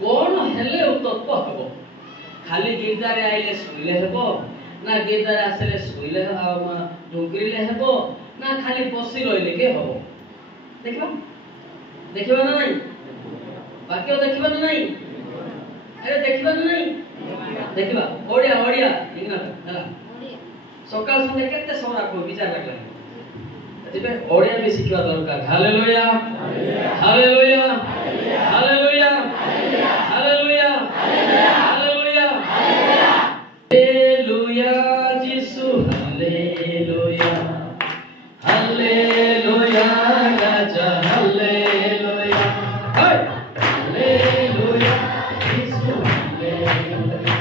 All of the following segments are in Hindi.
कौन हेले उत्तप्त हबो खाली गिरदारे आइले सुइले हेबो ना गिरदारे आसले सुइले डुगरिले हेबो ना खाली बसी रहिले के हबो देखिबा ना नहीं बाकी देखिबा ना नहीं अरे देखिबा ना नहीं देखिबा ओडिया ओडिया इना हला सकाल संध्या केते समय को विचार लागला जेबे ओडिया भी सिखिबा दरकार hallelujah hallelujah hallelujah hallelujah hallelujah hallelujah यीशु हालेलुया हालेलुया राजा हालेलुया हालेलुया यीशु हालेलुया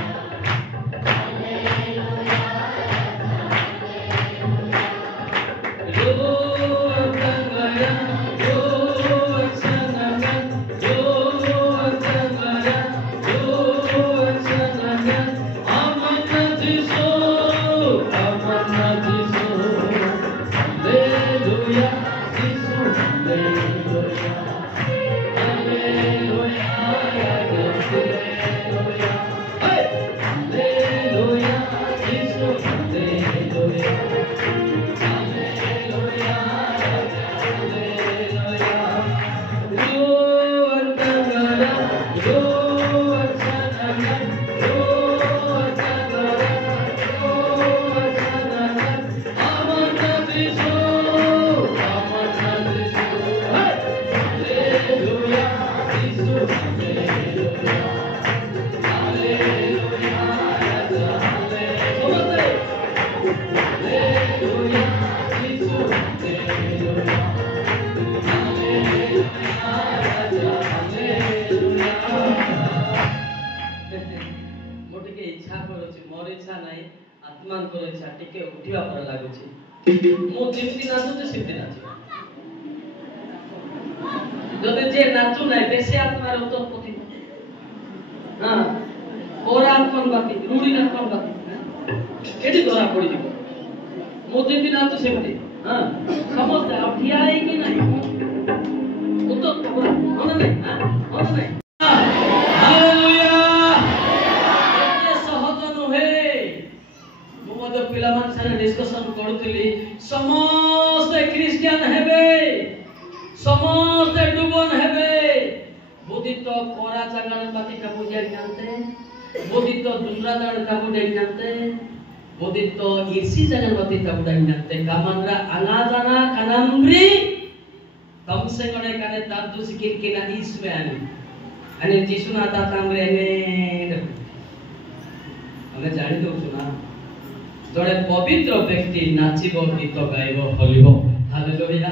पवित्र व्यक्ति नाचिबो गीत गाइबो हलिबो हालेलुया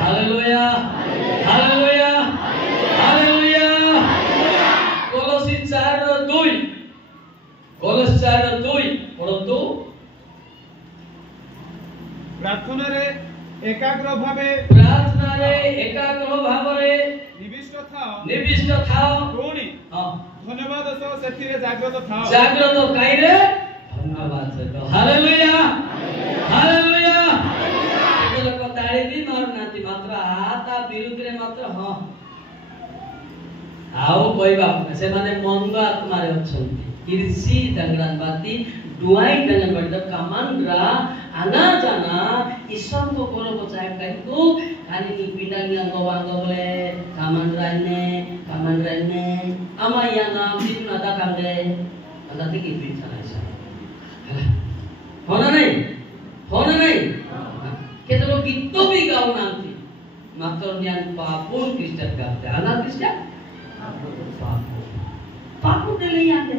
हालेलुया हालेलुया हालेलुया कोलोसी 4:2 कोलोस 4:2 परंतु प्रार्थना रे एकाग्र भावे निविष्ट थाओ पुणी धन्यवाद सह सेथिरे जागृत काइरे धन्यवाद सहित हालेलुया हालेलुया ये लोग ताड़ी भी मारुनांती मात्र आता विरुद्ध रे मात्र हां आओ कोई बात से माने मंद आत्मा रे अछंती ईर्षी दंगरानबाती डुआई दंगरानबाती द कमांड्रा आना जाना ईश्वर को कोरो बचाए काइको खाली पिंडालिया गोवांग बोले कमांड्राने अमा या नाम दिन नादा कांगे अंदा की पिछला होना नहीं केते लोग गीत भी गाओ नांती मात्र ज्ञान पापुर क्रिश्चियन गाते आना क्रिश्चियन पापुर देले याते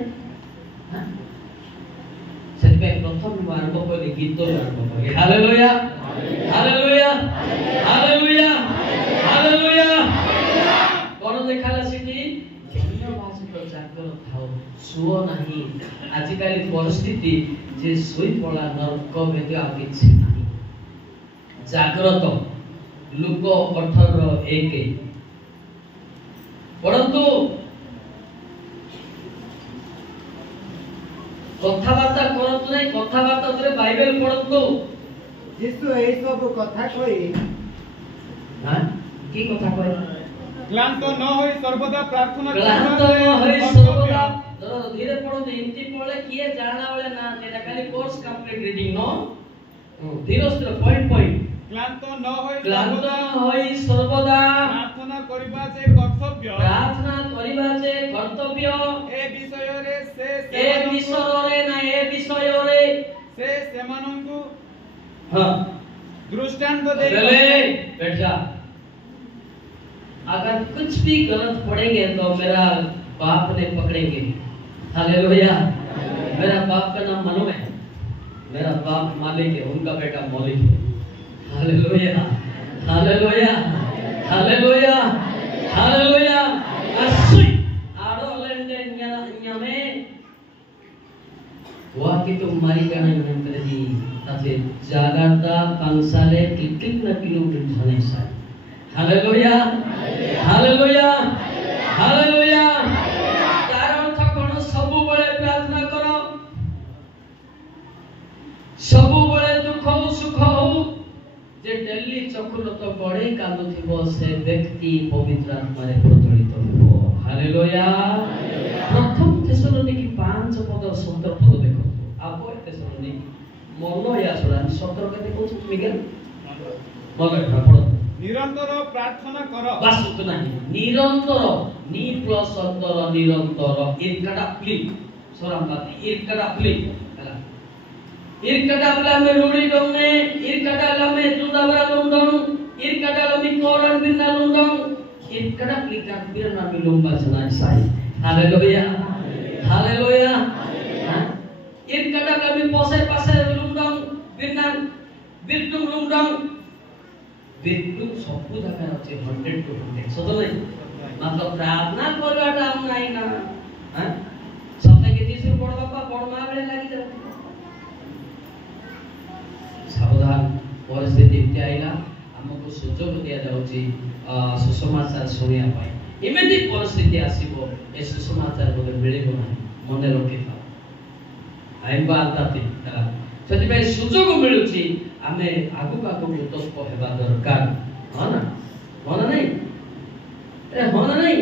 सेते प्रथम आरंभ कोले गीत आरंभ कोले हालेलुया हालेलुया हालेलुया हालेलुया कोन देखाला सिटी धन्यवाद से जागृत थाओ सुओ नहीं आजिकाली परिस्थिति जे सोई पड़ा नरक भेद आ किछि नाही जागृत लुक 18:1 परंतु कथाबार्ता करत नहीं कथाबार्ता करे बाइबल पढ़तो यीशु ए सब कथा कहि हां की कथा कहि क्लांत न होई सर्वदा प्रार्थना क्लांत न होई सर्वदा धीरे पढ़ो एमती पढ़ले किए जाना वाले ना एटा खाली कोर्स कंप्लीट रीडिंग नो धीरे स्थिर पॉइंट क्लांत न होई सर्वदा प्रार्थना करिबा जे कर्तव्य ए विषय रे से सेमानंकु हां दृष्टांत दे बैठ जा। अगर कुछ भी गलत पढ़ेंगे तो मेरा बाप ने पकड़ेंगे। हालेलुया। मेरा बाप का नाम मनु है, मेरा बाप मालिक है, उनका बेटा मौलिक है। Hallelujah hallelujah hallelujah hallelujah. असुई आरो लेंदे न्यामे वाकी तो मारी गाना नंतर दी ताते जागाता कांसाले क्लिक न किलो धनेसा। Hallelujah hallelujah hallelujah. कारण था कोन सब बळे प्रार्थना करो, सब बळे दुख सुख हो जे डेली चकुलत गड़े कांदुथिबो से व्यक्ति पवित्र आत्मा रे प्रज्वलित हो। हालेलुया। प्रथम थेसलोनिकी 5 पद 17 पद देखो। आप थेसलोनिकी मन या सुरान 17 के देखो मिगेल मगर पढ़ो। निरंतर प्रार्थना करो। बस उतना ही। निरंतर नी प्लस अंतर निरंतर इरकटा प्ली सोराम बात इरकटा प्ली हला इरकटा प्ला में रूडी डोंगे इरकटा ला में जुदावरा लुंडों इरकटा ला में कोरन बिना लुंडों इरकटा प्ली का बिरना में लुंबा सना साई। Hallelujah hallelujah. इरकटा ला में पोसे पासे लुंडों बिरना बिरतुम लुंडों बिल्कुल सब जगह আছে 100 to 100 সত নাই मतलब प्रार्थना করবাটা আম নাই না হ্যাঁ সবটাকে যিশু বড় বাবা বড় মা বলে লাগি যাও। সাবধান परिस्थिति এমতি আইলা हमको সুযোগ দিয়া যাଉଛି সুসমাচার শুনিয়া পাই। এমতি परिस्थिति আসিব এই সুসমাচার বলে মিলিব না, মনে রখিবা। আইবা আতাতি তারা ସେଥିପାଇଁ ସୁଯୋଗ ମିଳୁଛି ଆମେ ଆଗକୁ ଆଗକୁ ତତ୍ପ ହେବା ଦରକାର। ହଁ ନା ହଁ ନା ନାହିଁ ଏ ହଁ ନା ନାହିଁ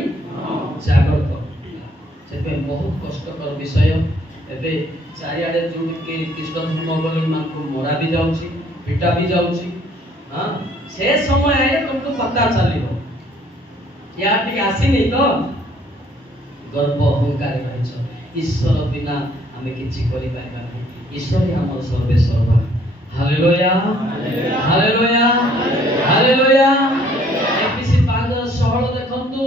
ଜାଗ୍ରତ। ସେଥିପାଇଁ ବହୁତ କଷ୍ଟକର ବିଷୟ। ଏବେ ଚାରିଆଡ଼େ ଯୋଉଠି ଖ୍ରୀଷ୍ଟ ଧର୍ମାବଲମ୍ବୀମାନଙ୍କୁ ମରା ବି ଯାଉଛି, ପିଟା ବି ଯାଉଛି। ହଁ ସେ ସମୟ ଆଇଲେ ତୁମକୁ ପତା ଚାଲିବ। ୟା ଟିକେ ଆସିନି ତ ଗର୍ବ ଅହଙ୍କାର ରହିଛ। ଈଶ୍ୱର ବିନା ଆମେ କିଛି କରିପାରିବା ନାହିଁ। ईश्वर ही हमर सर्वे सर्वा। Hallelujah hallelujah hallelujah. एफएसी 5:16 देखंतु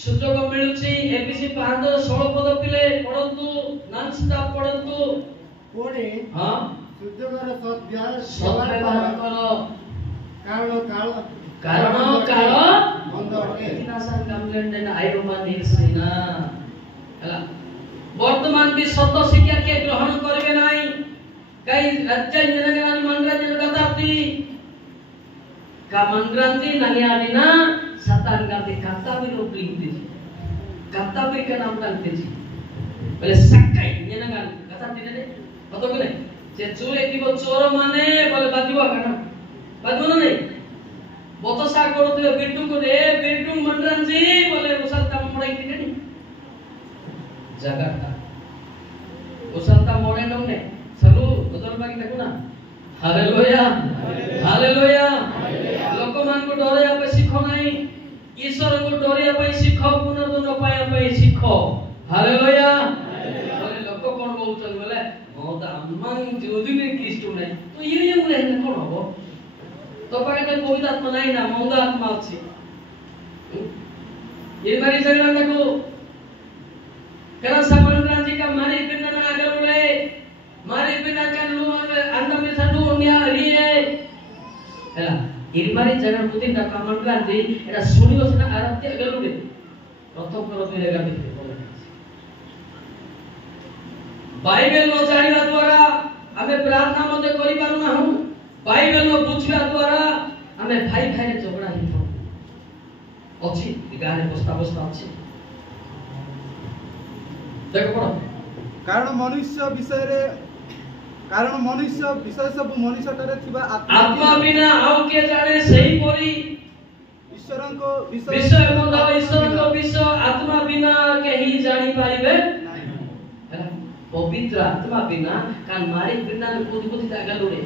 सुजोग मिलुची। एफएसी 5:16 पद पिले पढंतु नॉन स्टॉप पढंतु कोणी हां सुजोगर सद्व्यवहार करो। कारण काल बंद अटे इनासान कंप्लेंट देना आइरोमा निर्सिना हला वर्तमान भी सत्य शिक्षा के ग्रहण करबे नाही। कई राज्य जनगण मंडल जनगताप्ति का मंडरांती नलियादिना सतान गाते कत्ता भी रोपलिंगती कत्ता भी का नाम डालते जी बोले सक्काई जनगण गताप्ति ने पतो के नहीं जे चोरे की वो चोर माने बोले बादिवा काना बादनो नहीं बतसा करते बिट्टू को रे बिट्टू मंडरांजी बोले उसल तम मोड़ाई के नहीं जगत उसाता मोड़े नोने सलू बदल बाकी देखो ना। Hallelujah hallelujah. लोक मान को डरिया पे सीखो नहीं, ईश्वर को डरिया पे सीखो, पुनर्जन्म पाया पे सीखो। हालेलुया। बोले लोक कोन बोलछन बोले बहुत अम्मा जोदी में ख्रीष्ट नहीं तो ये बोले कोन हो तो पाके तो पवित्र आत्मा नहीं ना मंद आत्मा अछि। ये बारी जगह देखो करा सामंतरान जी का मारी बिना ना अगर उड़े मारी बिना का लू अंदर में संडू उन्या रिए हैला इरमारी जगह मुदी का सामंतरान जी एटा सुनियो सना आरत्य अगर उड़े प्रथम करो मेरे का देखते बोले बाइबल नो जानिबा द्वारा हमें प्रार्थना मते करि पारु ना हम बाइबल नो बुझिबा द्वारा हमें भाई भाई रे झगड़ा ही अछि गाने बस्ता अछि। देखो पढ़ो कारण मनुष्य विषय सब मनुष्य करे थिबा आत्मा बिना आउ के जाने सही परी ईश्वरको विषय बंध ईश्वर को विषय आत्मा बिना कहीं जानी पाइबे पवित्र आत्मा बिना कान मारे बिना कोदि कोदि जागा लोरे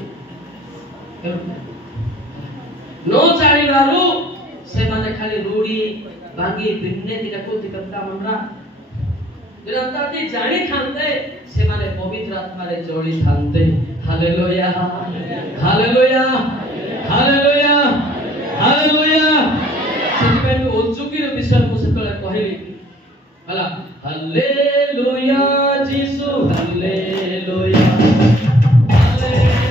नो जानी बारू से माने खाली रूढ़ी बागी बिन्ने दिका कोदि करता मनरा जराताती जानी थांते से माने पवित्र आत्मा रे जोड़ी थांते हालेलुया हालेलुया हालेलुया हालेलुया सेपन ओजुकी रे विषय को सकले कहली हला हालेलुया जीसु हालेलुया हालेलुया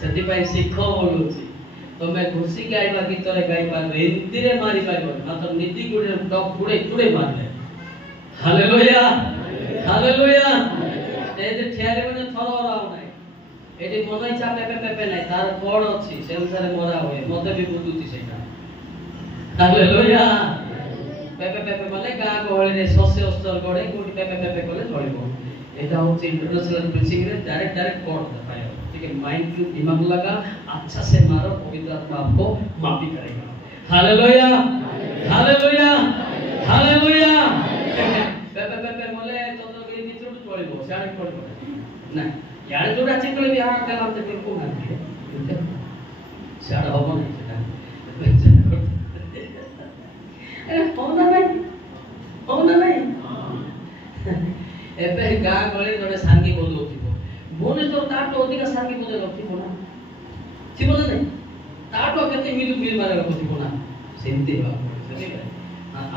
सेतिपाई शिखो बोलुची तमे घुसी गाइबा गीतरे गाइ पारबे हिंदीरे मारी पारबो मात्र नीति गुडे टॉप गुडे गुडे मारले हालेलुया हालेलुया ए जे ठियारे मने थरो राव नै एटी मनै चापे पे पे नै तार कोण अछि से अनुसार मोरा होय मते भी बुझुची सेटा हालेलुया पे पे बोले गा गहळे रे सस्य अस्तर गडे कोटी पे पे कोले चलिबो एटा होची इंटरनेशनल प्रीचिंग रे डायरेक्ट कोण पायो ठीक है माइंड को दिमाग लगा अच्छा से मारो पवित्र आत्मा आपको माफी करेगा हालेलुया हालेलुया हालेलुया पे बोले चंद्रगिरी भितर चलिबो साडे पड़बो ना यार जोडा चिकले भी आ काला ते को ना साडे होबो ना सेटा ए होना नहीं एबे गा गळे जोडे सांगी बोलू बोने तो ताटो अधिका सांगी बोले रखी बोना थी बोले नहीं ताटो केते मिलु मिल मारे रखी बोना सेमती बा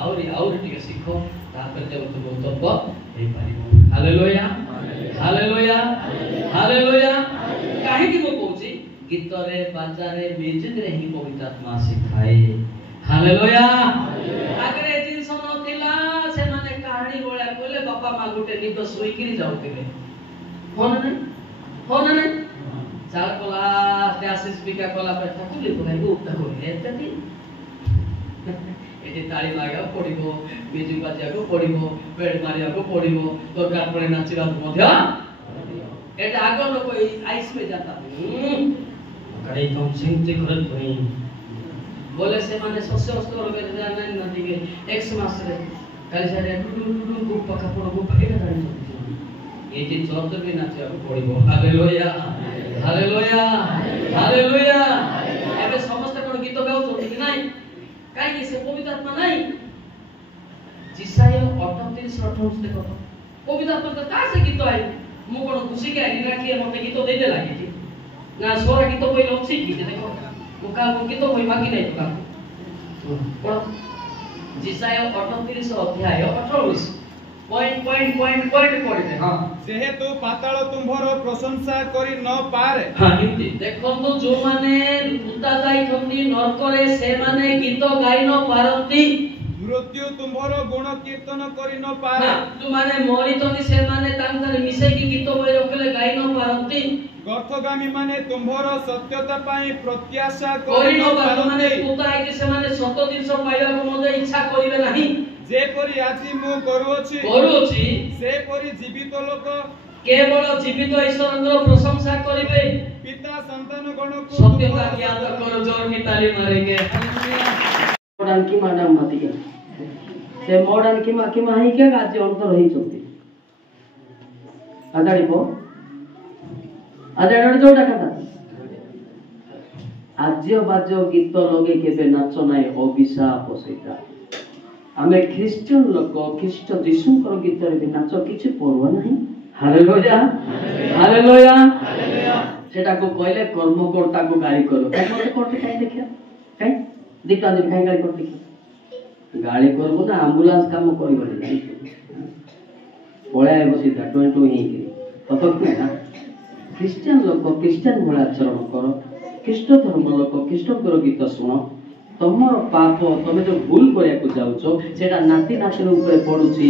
और टिके सीखो तापर जब तो बोलतो हे पारिबो हालेलुया हालेलुया हालेलुया काहे की मो कहूची गीतरे बाजारे म्यूजिक रे ही पवित्र आत्मा सिखाए हालेलुया आगरे जिंस नथिला से माने कहानी बोले बोले बापा मा गुटे निद सोईकिरी जाउतिले होना नहीं चार कोला त्यासिस बिका कोला पे ठाकुली बोलाई उठता हो एतती एटी ताली लागा पडिबो म्यूजिक बाजिया को पडिबो बेड मारिया को पडिबो दरकार पड़े नाचिरा मध्य एटा आगो लोक आइस में जाता कड़े तो सिंते करत भई बोले से माने सस्य अस्तर के जाना नदी के एक्स मास रे काली सारे टुटु गुप पका पड़ो गुप एटा जानि एटी चर्च भी नाचिया को पडिबो हालेलुया हालेलुया हालेलुया एबे समस्त कोन गीत गाउ तो कि नाही काई से पवित्र आत्मा नाही जिसाय 38 देखो पवित्र आत्मा तो का से गीत आई मु कोन खुशी के आनी राखी मते गीत देते लागी ना सोरा गीत कोई लक्षी की देखो मुका गीत कोई बाकी नहीं का कोन जिसाय 38 अध्याय 28 पॉइंट पढ़ते हां जेहेतु पाताल तुम्भर प्रशंसा करी न पारे हां हिंदी देखो तो जो माने उता जाई थंदी नरकरे से माने गीत गाई न पारंती मृत्यु तुम्भर गुण कीर्तन करी न पारे जो माने मरी तो से माने तांकर मिसे की गीत बोले रखले गाई न पारंती गर्थगामी माने तुम्भर सत्यता पाई प्रत्याशा करी न पारंती माने उता है कि से माने 7 दिन पाइबा को मते इच्छा करिवे नहीं जे परी आजी मु करूछि से परी जीवित लोक केवल जीवित ईश्वरଙ୍କର प्रशंसा करिवे पिता संतान गण को सत्यता ज्ञात करो जोर की ताली मारेंगे मॉडर्न की मैडम मतिके से मॉडर्न की माही के राज्य अंतर रही चलती आदाड़ीबो आदाड़ जोडा कथा आज्य बाज्य गीत लगे केबे नाच नाही अभिशाप सहिता आमे ख्रिस्टियन लोक ख्रिस्ट जीशुଙ୍କର गीत रे नाच किछि पर्व नाही हालेलुया हालेलुया हालेलुया सेटा को कहले कर्मकर्ता को गाली करो काय मते करते काय देखिया काय देखा दे काय गाली करते गाली करबो ना एम्बुलेंस काम करबो नहीं पळाय बसी ढाटो टो ही ततो ना क्रिश्चियन लोक क्रिश्चियन भला आचरण करो ख्रीष्ट धर्म लोक ख्रीष्टकर गीत शुण तमर पाप तमे जो भूल करिया को जाउछो सेटा नाती नातिर ऊपर पडुची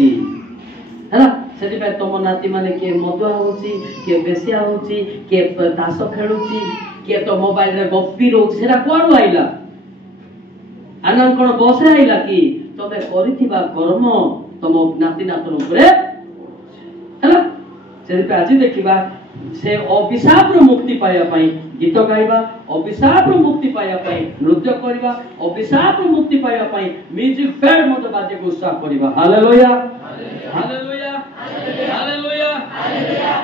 हैला सेति पे तम नाती माने के मदुआ होची के बेसिया होची के तास खेलुची के तो मोबाइल रे गप्पी रोच सेटा कोन आइला आनंद कोन बसे आइला कि तमे करिथिबा कर्म तम नाती नातर ऊपर हैला सेति पे आज देखिबा से अभिशाप मुक्ति पाया पाई गीत गाइबा अभिशाप मुक्ति पाया पाई नृत्य करबा अभिशाप मुक्ति पाया पाई म्यूजिक बैंड मत बाजे को उत्साह करबा हालेलुया हालेलुया हालेलुया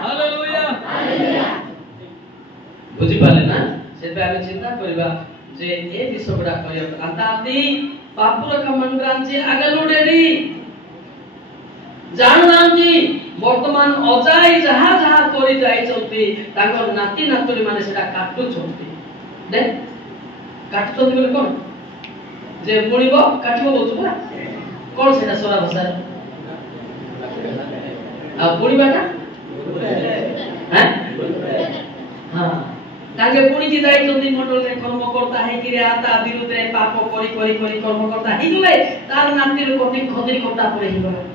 हालेलुया बुझी पाले ना से आमे चिंता करबा जे ए विषयबडा करिया आताती पापुर का मनग्रांची आगलुडेरी जाननांती वर्तमान अजाई जहा जहा करि जाई चलती ताकर नाती नातुरी माने सेटा काटु चलती दे काटु चलती बोले कोन जे बुणीबो काटिबो बोलछु ना कोन सेटा सोरा भाषा आ बुणीबाटा हैं हां ताके बुणी की जाई चलती मंडल रे कर्म करता है कि आता विरुद्ध रे पाप करि करि करि कर्म करता हिगले तार नाती रे कोटी खदरी कोटा पड़े हिगले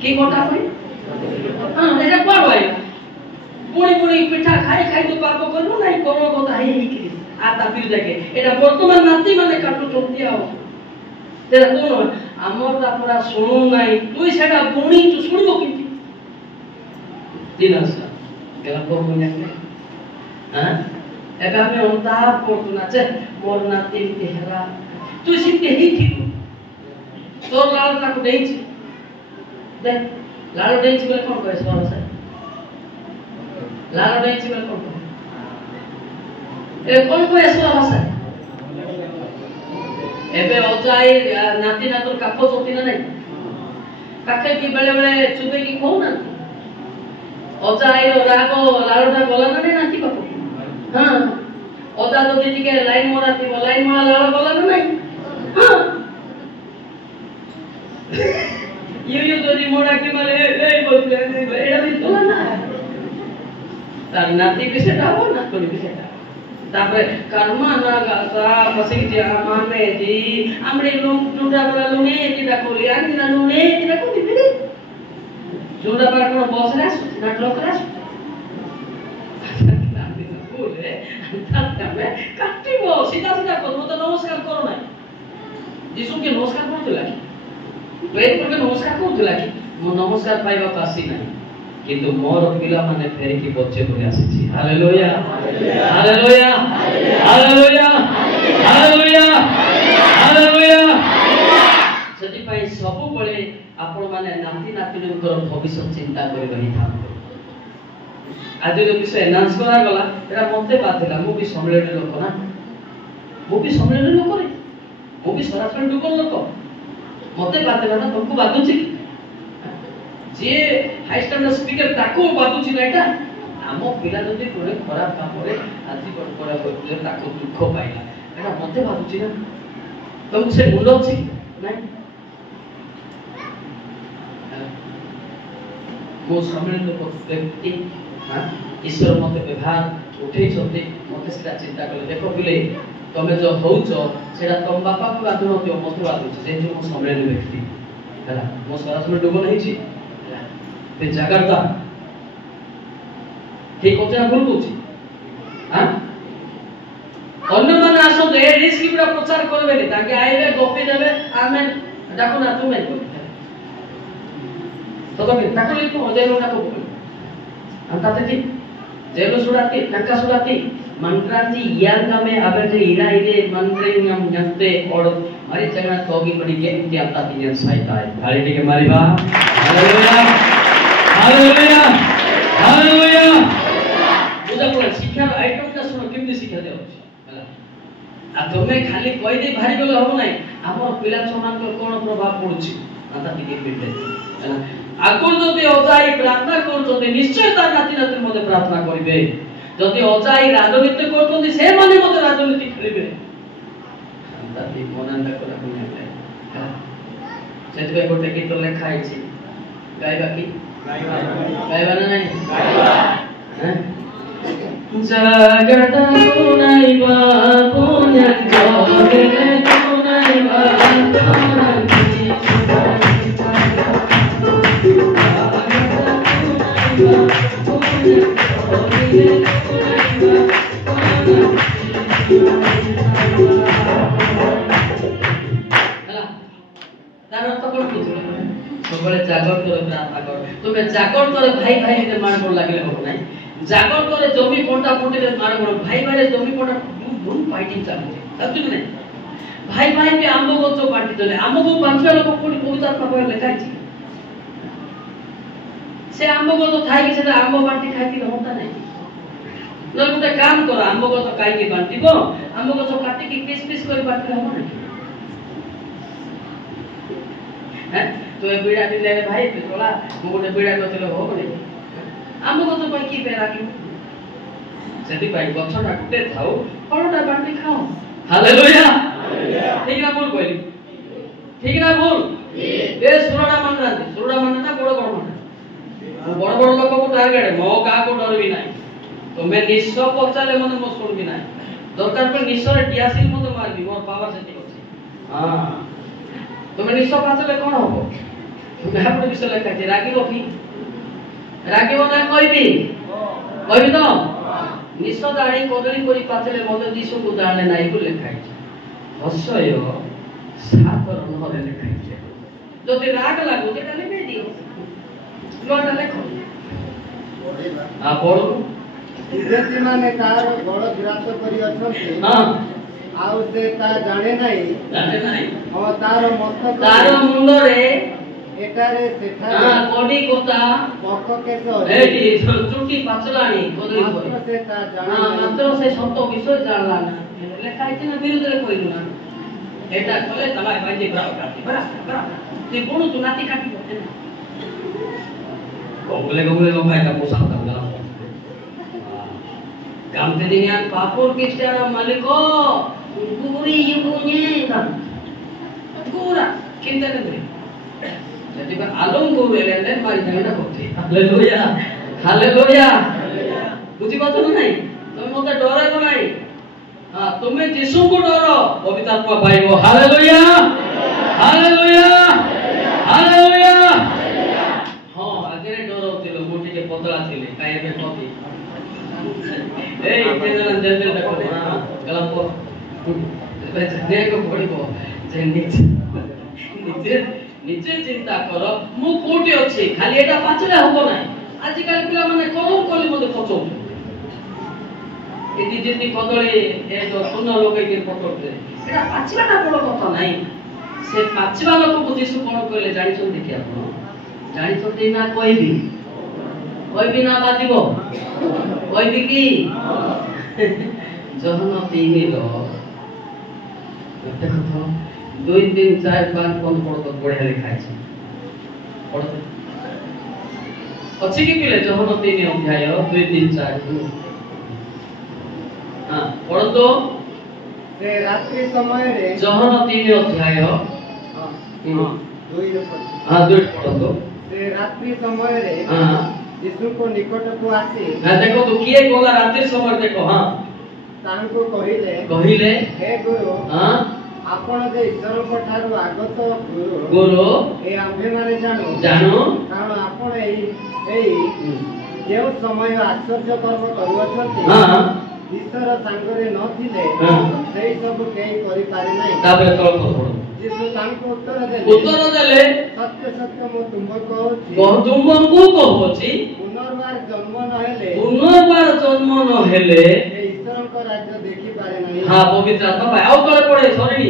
की कोटा पड़े हां एटा कोन भाई पुणी पुणी पिठा खाई खाई तो पाप करनु नाही कर्म करता है कि आता विरुद्ध के एटा वर्तमान नाती माने काटु चलती आओ तेरा कोन हमर ता पूरा सुनु नाही तू सेटा बुणी तू सुनबो किंती दिनस केला कोन ने हां एका में उनता पोतु ना छे मोर नाती तेहरा तू सिते ही थी तो लाल का को देई दे लाल देई छी कोन कहे सवाल से लाल देई छी कोन ए कोन कहे सवाल से एबे ओजाई नाती नातुर काको चोती ना नहीं काके की बेले बेले चुबे की को ना ओजाई रागो लालटा गला ना नहीं नाती बापू हां ओदा तो दीदी के लाइन मोरा थी वो लाइन मोरा लाल गला ना नहीं हां ये तो दी मोरा की मारे ए बोलते एडा भी तो ना तार नाती के सेटा हो ना तो भी सेटा तापरे कर्म ना गासा पसी जे माने जी हमरे लोग जुड़ा बड़ा लुने एटा कोली आन ना लुने एटा को दिबे जुड़ा बड़ा को बस रास ना ट्रक रास नाती तो बोले तातमे काटिबो सीधा सीधा करबो तो नमस्कार करो ना यीशु के नमस्कार करतला वेद पर नमस्कार करतला कि मो नमस्कार पाइबा पासी नहीं किंतु मोर पिला माने फेरी की बच्चे को आसी छी hallelujah hallelujah hallelujah hallelujah hallelujah सदी पई सब बळे आपण माने नाती नातीनकर भविष्य चिंता करि रही था आज जो विषय एनाउंस करा गला एरा मते बाथिला मु भी सम्मेलन लोक ना मु भी सम्मेलन लोक रे मु भी सरासरी दुबल लोक मते बाथिला ना तुमको बातुची जे हाई स्टैंडर्ड स्पीकर ताको बातुची नाइटा आमो पिला जदी कोने खराब काम करे आजि कोन करा होले ताको दुख पाइला एटा मते बातुची ना तुम से मुंडो छी नाही मो सम्मेलन लोक व्यक्ति हां ईश्वर मते व्यवहार उठै छथि मते सेटा चिंता करले देखो पिले तमे जो होउछो सेटा तम बापा को बाधु नथियो मते बाधु जे जो मो सम्मेलन व्यक्ति हला मो सरासरी डुबो नहीं छी ते जागरता ठीक होते ना भूल कुछ हां अन्य मन आसो दे रिस्क की पूरा प्रचार करबे नहीं ताकि आइबे गोपी देबे आमे देखो ना तुम को तो ताको लिखो जेलो ना को अंता ते जेलो सुराती नक्का सुराती मंत्रांती यांगा में आबे इरा इरे मंत्रिंग हम जानते और मारी जगह तोगी पड़ी के इंती आता तीन सहायता है गाड़ी के मारी बा हालेलुया हालेलुया हालेलुया बुझा पड़ा शिक्षा आइटम का सुनो केमती शिक्षा दे होला आ तुमे खाली कहि दे भारी गले हो नाही हमर पिला छमान को कोन प्रभाव पडुची आता टिके पिटे होला ଆଗରୁ ଯଦି ଅଜାଇ ପ୍ରାର୍ଥନା କରୁଛନ୍ତି ନିଶ୍ଚୟ ତାର ନାତି ନାତୁଣୀ ମଧ୍ୟ ପ୍ରାର୍ଥନା କରିବେ। ଯଦି ଅଜାଇ ରାଜନୀତି କରୁଛନ୍ତି ସେମାନେ ମଧ୍ୟ ରାଜନୀତି ଖେଳିବେ। ସେଥିପାଇଁ ଗୋଟେ ଗୀତ ଲେଖା ହେଇଛି, ଗାଇବା କି? ଗାଇବା ନା ନାହିଁ? ଜାଗଟା କୁଣାଇବା ପୁଣ୍ୟ ଜଗରେ କୁଣାଇବା ସବୁବେଳେ ଜାଗର করে প্রার্থনা কর। তুমি জাগর করে ভাই ভাই ভিতরে মারগড় লাগলে হবে না। জাগর করে জমি পটা পটিতে মারগড় ভাই ভাইরে জমি পটা বুম ফাইটিং চালছে। বুঝলি না? ভাই ভাই কে আম্ব গছ পাটি চলে। আম্বକୁ ପାଞ୍ଚ ଲୋକ କୋଠି ପବିତ୍ର ଆତ୍ମା କହିଲେ ଲେଖା ହେଇଛି। ସେ ଆମ୍ବ ଗଛ ଥାଇକି ସେଟା ଆମ୍ବ ବାଣ୍ଟି ଖାଇକି ହନ୍ତା ନାହିଁ। ନହେଲେ ଗୋଟେ କାମ କର, ଆମ୍ବ ଗଛ କାଇକି ବାଣ୍ଟିବ, ଆମ୍ବ ଗଛ କାଟିକି ପିସ୍ ପିସ୍ କରି ବାଣ୍ଟିଲେ ହବ ନାହିଁ। तो ए बीड़ा दिले भाई तोला मो गोटे बीड़ा गछले हो बने आम गछ पई की पेरा की सेति पई गछटा गुटे थाउ फळटा बांटी खाओ। हालेलुया ठीक ना बोल कहली? ठीक ना बोल? ए सुरडा मन ना बड़ बड़ मन बड़ बड़ लोक को टारगेट मो का को डर भी नाही। तो मैं निश्चय पचाले मन मो छोड़ भी नाही। दरकार पे निश्चय डियासिल मत मारबी मोर पावर सेति अछि। हां তুমি নিশ্চয় পাচলে কোন হবো? তুমি আপনি বিষয় লেখাচ্ছি রাগিব কি? রাগিব না কইবি? কইবি তো? নিশ্চয় দাড়ি কদলি করি পাচলে মনে যিশুকে জানে নাই বলে লেখাইছে। অবশ্যই সাতর নহলে লেখাইছে। যদি রাগ লাগু যেটা লিখে দিও। লোটা লেখো। পড়ো। ବିଦେଶୀ ମାନେ ତାର ବଡ ବିରାସ କରି ଅଛନ୍ତି। ହଁ ଆଉ ସେ ତା ଜାଣେ ନାହିଁ। ହଁ ତାର ମସ୍ତକ ତାର ମୁଣ୍ଡରେ ଏଠାରେ ସେଠାରେ କୋଡି କୋତା ପକ କେଶ ଏଠି ଚୁଟି ପାଚଲାଣି କଦଳୀ ପରି। ମାତ୍ର ସେ ତା ଜାଣେ ମାତ୍ର ସେ ସତ ବିଷୟ ଜାଣଲା ନା। ଲେଖା ହେଇଛି ନା ବିରୁଦ୍ଧରେ କହିଲୁ ନା। ଏଟା କଲେ ତମା ଭାଇଜି ବ୍ରାଉ କାଟି ବରା ତୁ କୋଣ ତୁ ନାତି କାଟି ବତେ ନା। ଗଗଲେ ଲଙ୍କା এটা পোষা কথা বলা। গামতে দিনিয়া পাপর কিস্টার মালিক গুরি ইউনে গাম গুরা চিন্তা করে যদি বা আলম গুরু এলেন মারি জায়গা করতে। হালেলুয়া হালেলুয়া বুঝি পাচ্ছ না নাই? তুমি মতে ডরাইব নাই। হ্যাঁ তুমি যিশুকে ডর পবিত্র আত্মা পাইব। Hallelujah hallelujah hallelujah. হ্যাঁ আগে ডরাউছিল মো টিকে পতলা ছিলে কাইবে কতি এই কেনলা জেল দেখো না গলপ দেখো পড়িব যে নিচে চিন্তা কর মু কোটি ଅଛି খালি এটা পাচলে হবো না। আজি কাল পিলা মানে কদম কলি মতে পচো এটি যেতি কদলে এ তো শূন্য লোককে পকড়তে এটা পাচিবাটা বড় কথা নাই। সে পাচিবা লোকକୁ যিশু কোন কইলে জানিছন দেখি আপন জানিছতে না কইবি না বাজিব কইবি কি? যখন তিনিল দেখো তো 2 3 4 5 কোন পড়তো পড়ে লেখাইছে পড়তো ଅଛି କି ପିଲେ ଯହନ 3 ଅଧ୍ୟାୟ 2 3 4 हां ପড়তো ସେ ରାତ୍ରି ସମୟରେ ଯହନ 3 ଅଧ୍ୟାୟ ହଁ 2 ପড়তো ସେ ରାତ୍ରି ସମୟରେ हां ଯୀଶୁଙ୍କ ନିକଟକୁ ଆସି ଦେଖो ତ କିଏ ଗଲା ରାତ୍ରି ସମୟ ଦେଖ ହଁ ତାଙ୍କୁ କହିଲେ ହେ ଗୁରୁ ହଁ ଆପଣ ଯେ ଈଶ୍ୱରଙ୍କ ଠାରୁ ଆଗତ ଗୁରୁ ଏ ଆମ୍ଭେମାନେ ଜାଣୁ କାରଣ ଆପଣ ଏଇ ଯେଉଁ ସମୟ ଆଶ୍ଚର୍ଯ୍ୟ କର୍ମ କରୁଅଛନ୍ତି ଈଶ୍ୱର ସାଙ୍ଗରେ ନଥିଲେ ସେଇ ସବୁ କେହି କରିପାରେ ନାହିଁ। ତାପରେ ତଳକୁ ପଢ ଯୀଶୁ ତାଙ୍କୁ ଉତ୍ତର ଦେଲେ ସତ୍ୟ ସତ୍ୟ ମୁଁ ତୁମକୁ କହୁଛି ପୁନର୍ବାର ଜନ୍ମ ନହେଲେ ଈଶ୍ୱରଙ୍କ ରାଜ୍ୟ ଦେଖିପାରେ ନାହିଁ। ହଁ ପବିତ୍ର ଆତ୍ମା ଆଉ ତଳେ ପଡେ ସରି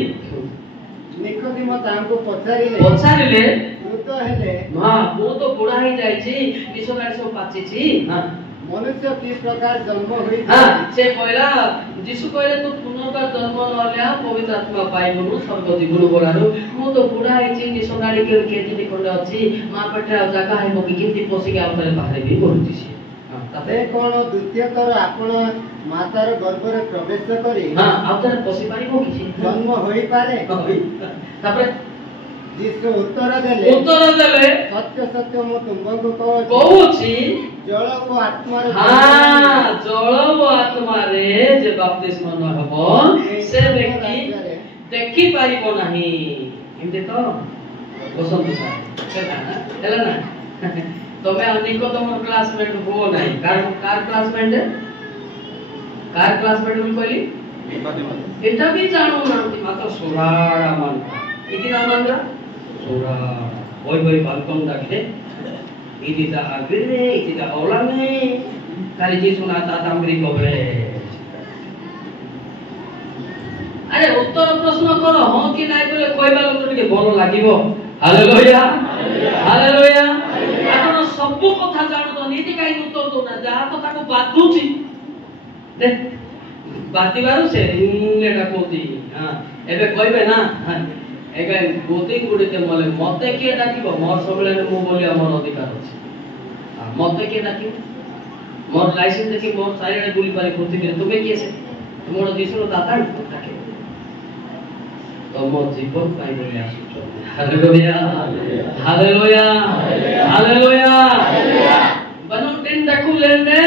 ନିକୋଦିମ ତାଙ୍କୁ ପଚାରିଲେ ବୃଦ୍ଧ ହେଲେ ହଁ ମୁଁ ତ ବୁଢା ହେଇ ଯାଇଛି ବିଷକାରୀ ସବୁ ପାଚିଛି ହଁ ମନୁଷ୍ୟ କି ପ୍ରକାର ଜନ୍ମ ହୋଇଛି ହଁ ସେ କହିଲା ଯୀଶୁ କହିଲେ ତୁ ପୁନର୍ବାର पुनर्कार जन्म नलिया पवित्र आत्मा पाइबनु स्वर्ग जीवन बोलारो मु तो बुढ़ा हेछि नि सोनाली के केति नि कोन अछि मा पठा जगह है मो किति पोसी के आवतरे बाहर भी बोलुछि से ताते कोन द्वितीय कर आपण मातार गर्भ रे प्रवेश करी हां आवतरे पोसी पारिबो किछि जन्म होई पारे तापर जिसको उत्तर देले सत्य सत्य मु तुमको कहूछि जल ओ आत्मा रे हां जल ओ आत्मा रे जे बपतिस्मा न हबो से व्यक्ति देखि पारिबो नाही एमते तो बसंत सर हेला ना तमे अनेको तमर क्लासमेट हो नाही कार क्लासमेट बोली कहली एटा भी जानो नांती मात्र सोराडा मान इति नाम अंद्रा सोरा बोय बालकन दाखे इति ता आगरे इति ता ओलाने काली जी सुना ता तामरी कोबे अरे उत्तर प्रश्न करो हां कि नाही बोले कहबा लोक टिके भलो लागिवो हालेलुया हालेलुया आपण सब कथा जानो तो नीति काई उत्तर दो ना जा कथा को बातुची दे बातिबारु से एटा कोती हां एबे कहबे ना एगा गोती गुडीते मले मते के डाकिबो मोर सबले मु बोली हमर अधिकार अछि मते के डाकिबो मोर लाइसेंस देखि मोर साइडे गुली पारी खोती करे तुमे के से तुमर दिसरो दाता डाके तो मोर जीवन पाई बोली आसु हालेलुया हालेलुया हालेलुया बनो दिन डाकू लेने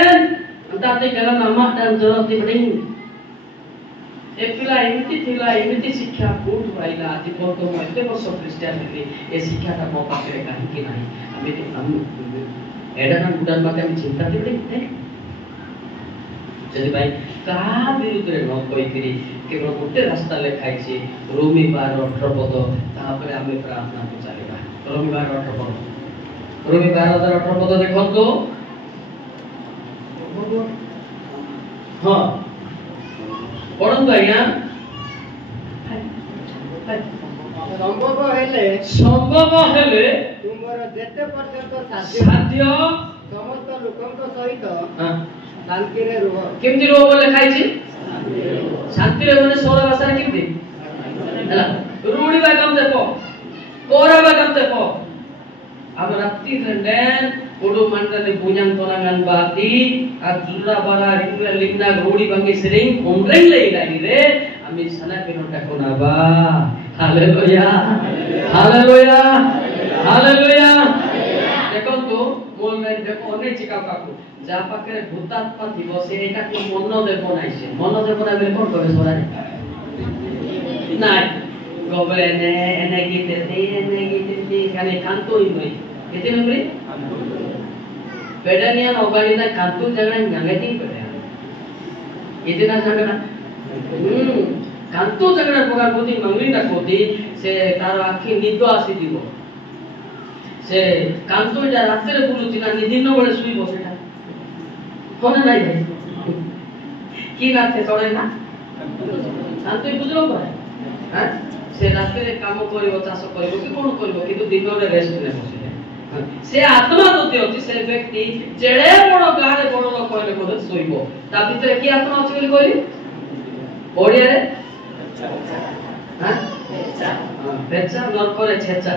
ताते गला नामा dan जरती बडिंग एमिति शिक्षा कोड पाइला आज तो मते वर्ष क्रिश्चियनिटी ए शिक्षाटा मो पाखरे काहे कि नाही हम एडा ना गुडान माते हम चिंता देबे जदि भाई का विरुद्ध रे न कोई करी केवल गोटे रास्ता लेखाई छी रोमी 12:18 पद तापरे हमें प्रार्थना को चलेबा रोमी 12:18 पद देखो तो हां पढ़ंतु आज्ञा संभव हेले तुमर जेते पर्यंत साध्य समस्त लोकंक सहित शांति रे रुह केमति रुह बोले खाइछि शांति रे माने सोरा भाषा केमति हला रूडी बागम देखो कोरा बागम देखो अब रात्रि रेंडन कोडो मंडले बुझान तोनांगन बाती आ जुरा बारा रिंगला लिंगना रूडी बंगे सिरिंग उंगरेंग लेइलानी रे आमी सना पेनोटा कोनाबा हालेलुया हालेलुया हालेलुया देखो तो मोल में देखो ने चिका काकू जा पाके भूतात्मा दिवो से एटा को मन देबो नाइ से मन देबो ना बेले कोन कबे सोरा नाइ गोबले ने एने गीते खाने कांतो ही नई केते नम्री पेडनिया नौगालीना कांतो जगना गंगेती पेडया इतना जगना कांतो जगना प्रकार कोती मंगली ना कोती से तार आखी निद आसी दिबो से कांतो जा रात रे बुलुची ना निदिन बेले सुई बसेटा कोन नाही भाई की रात तोड़े ना कांतो बुझलो पाए हां से रात रे काम करिवो चाष करिवो कि कोन करिवो किंतु दिन रे रेस्ट ने बसे से आत्मा दोते अछि से व्यक्ति जेड़े बड़ गारे बड़ लोक कहले कोन सोइबो ता भितरे की आत्मा अछि बोली कहली ओडिया रे हां पेचा नर करे छेचा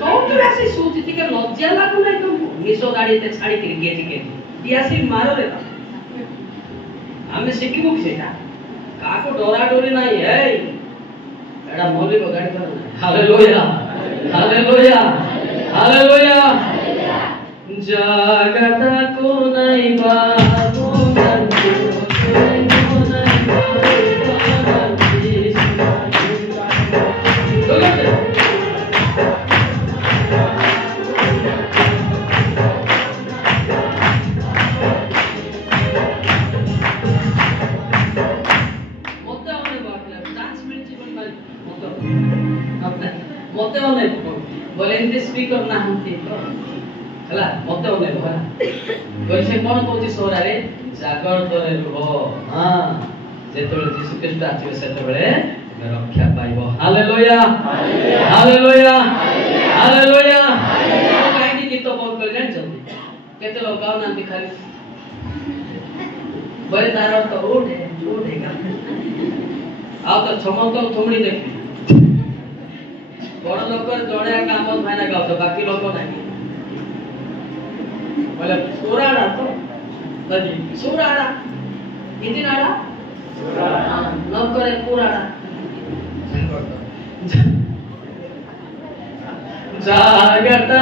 तो ऐसे सोचती के लज्जा लागो नै तो निसो गाड़ी ते छाड़ी के गेजी के दियासी मारो रे हमें सिखिबो सेटा काको डोरा डोरी नाही है एडा मौलिक गाड़ी कर हालेलुया हालेलुया हालेलुया जगत को नहीं बाबू नंदू को नहीं मते ओने बोले इनते स्पीकर ना हंती तो हला मते ओने होला बोले से कोन कोची सोरा रे जागर तोरे रुह हां जेतोले यीशु ख्रीष्ट आछे सेतोले रक्षा पाइबो हालेलुया हालेलुया हालेलुया काई गीत बोल कर जान जल्दी केते लोग गाव ना दिखाली बोले तार तो उठे आ तो समस्त थुमड़ी देखी बड़ लोक जड़े काम भाईना गाँव बाकी लोक नहीं बोले सुराड़ा तो सुराड़ा इतनी नाड़ा न करे पुराड़ा जागता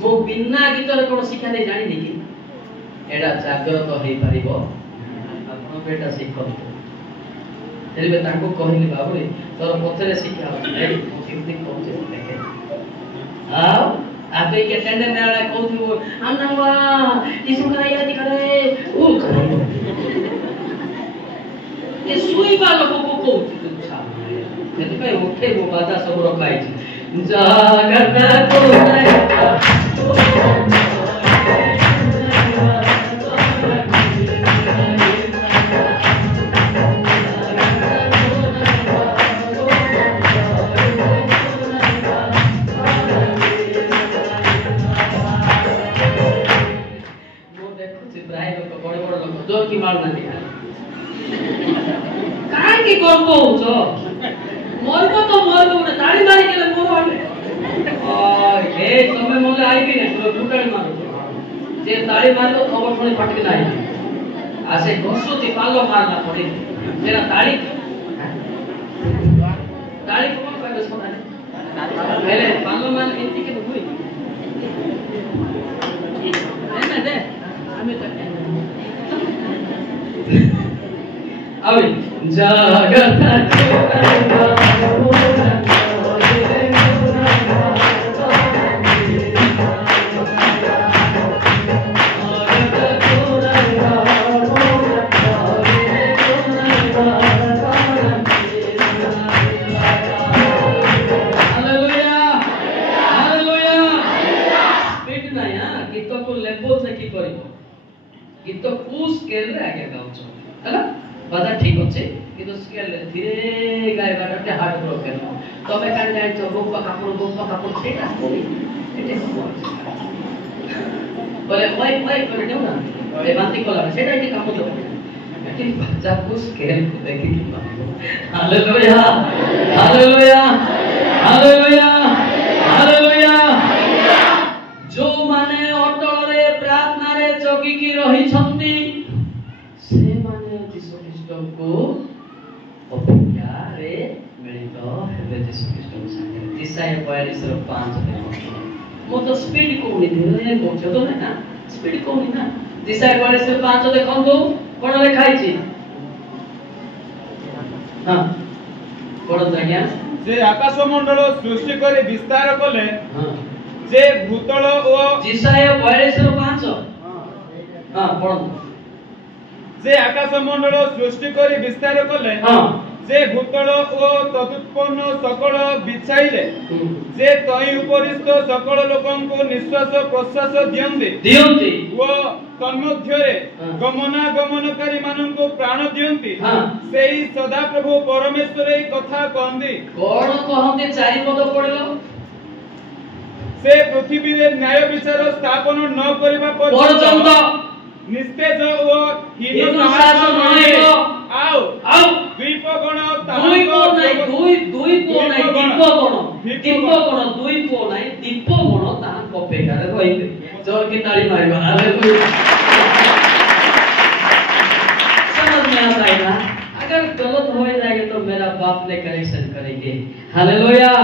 मो बिना गीतर कोन शिक्षा दे जानि नहीं कि एडा जागृत होई परिबो आपण बेटा शिखो तेरे ताको कहली बाबू तोर पथरे शिक्षा नै कितनी पहुंचे देखे आ आबे के टेंडर नेला कहथु अन्नवा इसु का याद करे ओ करे ये सुई बालो को कहथु छा तेते पे उठे वो बाजा सब रखाई जागता को की मार ना दिया काय की करबो छ मरबो तो मरबो ना ताड़ी मारी के मोर हे समय मोले आई भी नहीं तो टुकड़ी मारो जे ताड़ी मारो खबर पड़े फटके नहीं आसे घोसुती पालो मारना पड़े तेरा ताड़ी ताड़ी कौन पाए सोना पहले पालो मार इतनी के हुई है ना दे हमें तक अभी जागता गीत को स्केल रे आगे गाउछ हैला बाजा ठीक होचे किंतु स्केल धीरे गायबा टे हार्ट ब्रोकन तबे कान जाय छ गोपा कापुर सेटा होई एटे बोले ओय करे देउ ना ए बाती कोला सेटा एटी काम दो एटी बाजा को स्केल को देखि कि हालेलुया हालेलुया हालेलुया हालेलुया जो माने अटल रे प्रार्थना रे जगी की रही छंती से माने यीशु ख्रीष्ट को अपेक्षा रे मिलित हेबे यीशु ख्रीष्ट को साथे ईसाई 42:5 देखो मो तो स्पीड को धीरे कहछ तो ना स्पीड को ना ईसाई 42:5 देखो तो कोन लिखाई छी हां कोन जानिया जे आकाश मंडल सृष्टि करे विस्तार कले हां जे भूतल ओ ईसाई 42:5 हां पढ़ जे आकाश मंडल सृष्टि करी विस्तार कले हां जे भूतल ओ तदुत्पन्न सकल बिछाइले जे तई उपरिस्थ सकल लोकन को निश्वास प्रश्वास दियंती ओ तन्मध्य रे गमनागमनकारी मानन को प्राण दियंती सेही सदा प्रभु परमेश्वर ए कथा कहंदी कोन कहंदी चारि पद पढलो से पृथ्वी रे न्याय विचार स्थापन न करबा पर्यंत निस्तेज ओ हीन शासन नहिबो आओ द्वीपगण द्वीपगण द्वीपगण दीपगण तान अपेक्षारे रहिबे जोर की ताली मारिबा हालेलुया समझ में आता है ना अगर गलत हो जाएगा तो मेरा बाप ने करेक्शन करेंगे हालेलुया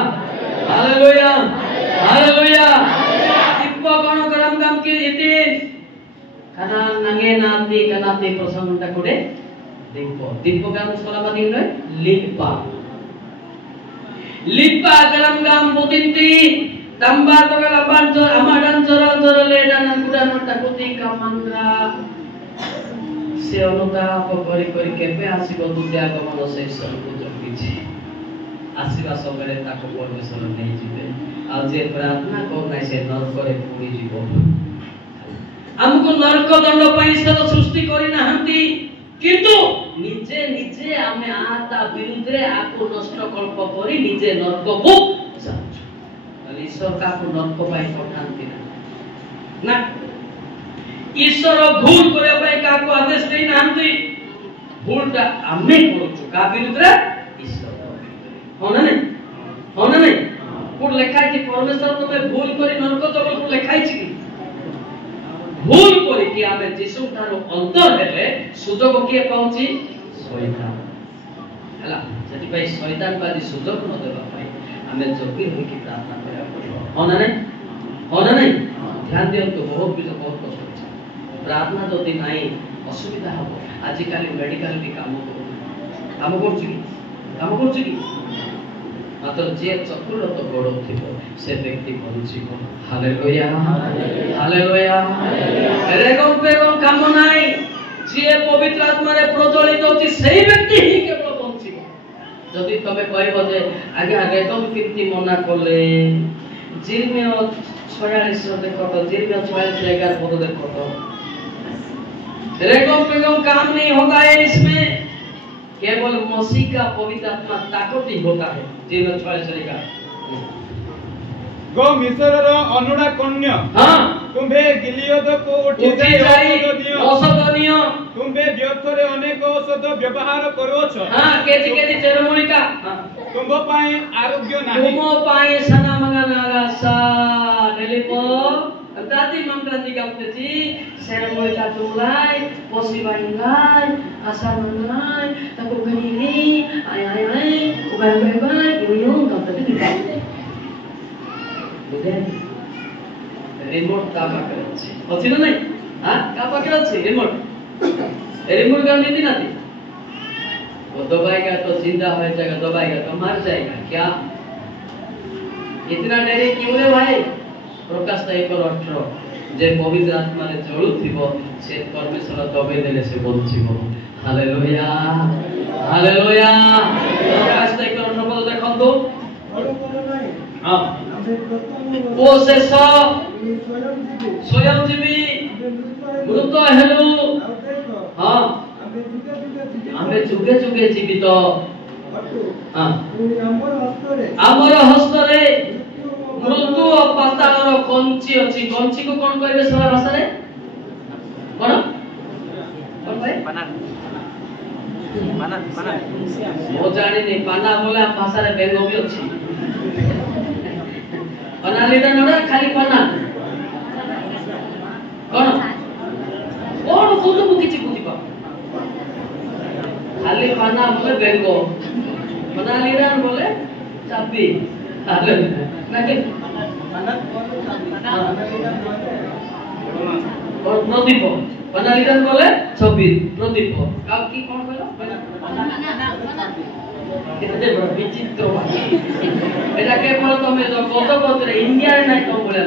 हालेलुया हालेलुया दीपगण करम काम की इति karena nange nanti kanate prasangta takode dippo kan sekolah mati udah lipa kalam gam putinti tambah togal banjor amadan jor le dan kuda takuti kamandra se onuta kori kepe asibo dudya kamano seison pujo kici ଆସିବା ସମୟରେ ତାକୁ ପରମେଶ୍ୱର ନେଇଯିବେ। ଆଉ ଯେ ପ୍ରାର୍ଥନା କରୁନାହିଁ ସେ ନରକରେ ପୋଡ଼ିଯିବ। ଆମକୁ ନରକ ଦଣ୍ଡ ପାଇଁ ସେ ସୃଷ୍ଟି କରିନାହାନ୍ତି, କିନ୍ତୁ ନିଜେ ନିଜେ ଆମେ ତା ବିରୁଦ୍ଧରେ ଆକୁ ନଷ୍ଟ କଳ୍ପ କରି ନିଜେ ନରକକୁ ଯାଉଛୁ। ଈଶ୍ୱର କାହାକୁ ନରକ ପାଇଁ ପଠାନ୍ତି ନା। ଈଶ୍ୱର ଭୁଲ କରିବା ପାଇଁ କାହାକୁ ଆଦେଶ ଦେଇନାହାନ୍ତି। ଭୁଲଟା ଆମେ କରୁଛୁ କାହା ବିରୁଦ୍ଧରେ? ଈଶ୍ୱର ବିରୁଦ୍ଧରେ। ହଁ ନା ନାଇଁ? ହଁ ନା ନାଇଁ? କୋଉଠି ଲେଖା ହେଇଛି ପରମେଶ୍ୱର ତମେ ଭୁଲ କରି ନରକ ଦବ? କୋଉଠି ଲେଖା ହେଇଛି କି? ଭୁଲ କରିକି ଆମେ ଯୀଶୁ ଠାରୁ ଅନ୍ତର ହେଲେ ସୁଯୋଗ କିଏ ପାଉଛି? ଶୈତାନ। ହେଲା, ସେଥିପାଇଁ ଶୈତାନକୁ ଆଜି ସୁଯୋଗ ନ ଦେବା ପାଇଁ ଆମେ ଜଗି ରହିକି ପ୍ରାର୍ଥନା କରିବାକୁ ପଡ଼ିବ। ହଁ ନା ନାଇଁ? ହଁ ନା ନାଇଁ? ଧ୍ୟାନ ଦିଅନ୍ତୁ, ବହୁତ କଷ୍ଟ ଅଛି। ପ୍ରାର୍ଥନା ଯଦି ନାହିଁ ଅସୁବିଧା ହବ। ଆଜିକାଲି ମେଡିକାଲ ବି କାମ କରୁଛି କି? ମାତ୍ର ଯିଏ ଚତୁରତ ଗୋଡ଼ଉଥିବ ସେ ବ୍ୟକ୍ତି ବଞ୍ଚିବ। Hallelujah, hallelujah. ରେଗମ୍ ବେଗମ୍ କାମ ନାହିଁ। ଯିଏ ପବିତ୍ର ଆତ୍ମାରେ ପ୍ରଜ୍ୱଳିତ ହେଉଛି ସେଇ ବ୍ୟକ୍ତି ହିଁ କେବଳ ବଞ୍ଚିବ। ଯଦି ତମେ କହିବ ଯେ ଆଜ୍ଞା ରେଗମ୍ କେମିତି ମନା କଲେ? ଜିର୍ମିୟ 46 ଦେଖ ତ, जिर्मिया 46:11 पद देखो तो। रेगम पेगम काम नहीं होता है इसमें, केवल मसीह का पवित्र आत्मा ताकत ही होता है। जिर्मिया 46:11। गो मिस्रर अनुडा कन्या, हाँ, तुम्हे गिलियद को उठी जाई औषध दियो। तुम्हे व्यर्थरे अनेक औषध व्यवहार करोछ। हाँ, केजी चेरमुली का तुम पाए आरोग्य नाही। तुम पाए सना मंगा नागा सा डेलिपो दादी मंत्राती गाप्तेची चेरमुली का तुलाई पोसिबाइलाई आशा मंगाई ताको गनीनी आय उबाय यो गाप्तेची दिपा रिमोट का पाखे अछि ना नहीं? हां, का पाखे अछि रिमोट का नीति ना थी। वो दबाएगा तो जिंदा हो जाएगा, दबाएगा तो मर जाएगा। क्या इतना देरी क्यों रे भाई? प्रकाश 1:18 जे पवित्र आत्मा रे जळुथिबो से परमेश्वर दबाई देले से बंचिबो। Hallelujah, hallelujah. प्रकाश 1:18 पद देखंतु। हां, ओ से स्वयं जीवी मृत हेलु। हां, आमे जुगे जुगे जीवित। हां, हमर हस्तरे मृत्यु और पातालर कंची अछि। कंची को कोन कहबे सरल भाषा रे? कोन भाई? पाना वो जाने नहीं। पाना बोले भाषा रे बेंगो भी अछि। पाना लेटा नडा खाली पाना कोन को किछि बुझिबा। खाली पाना बोले बेंगो, पाना लेटा बोले चाबी। हाले नाके और प्रदीप पाना लेटा बोले छबी प्रदीप का की कोन कहला? केते बड़ विचित्र भाषा। एटा केवल तमे जो पदपत्रे इंडिया रे नाही तो बोले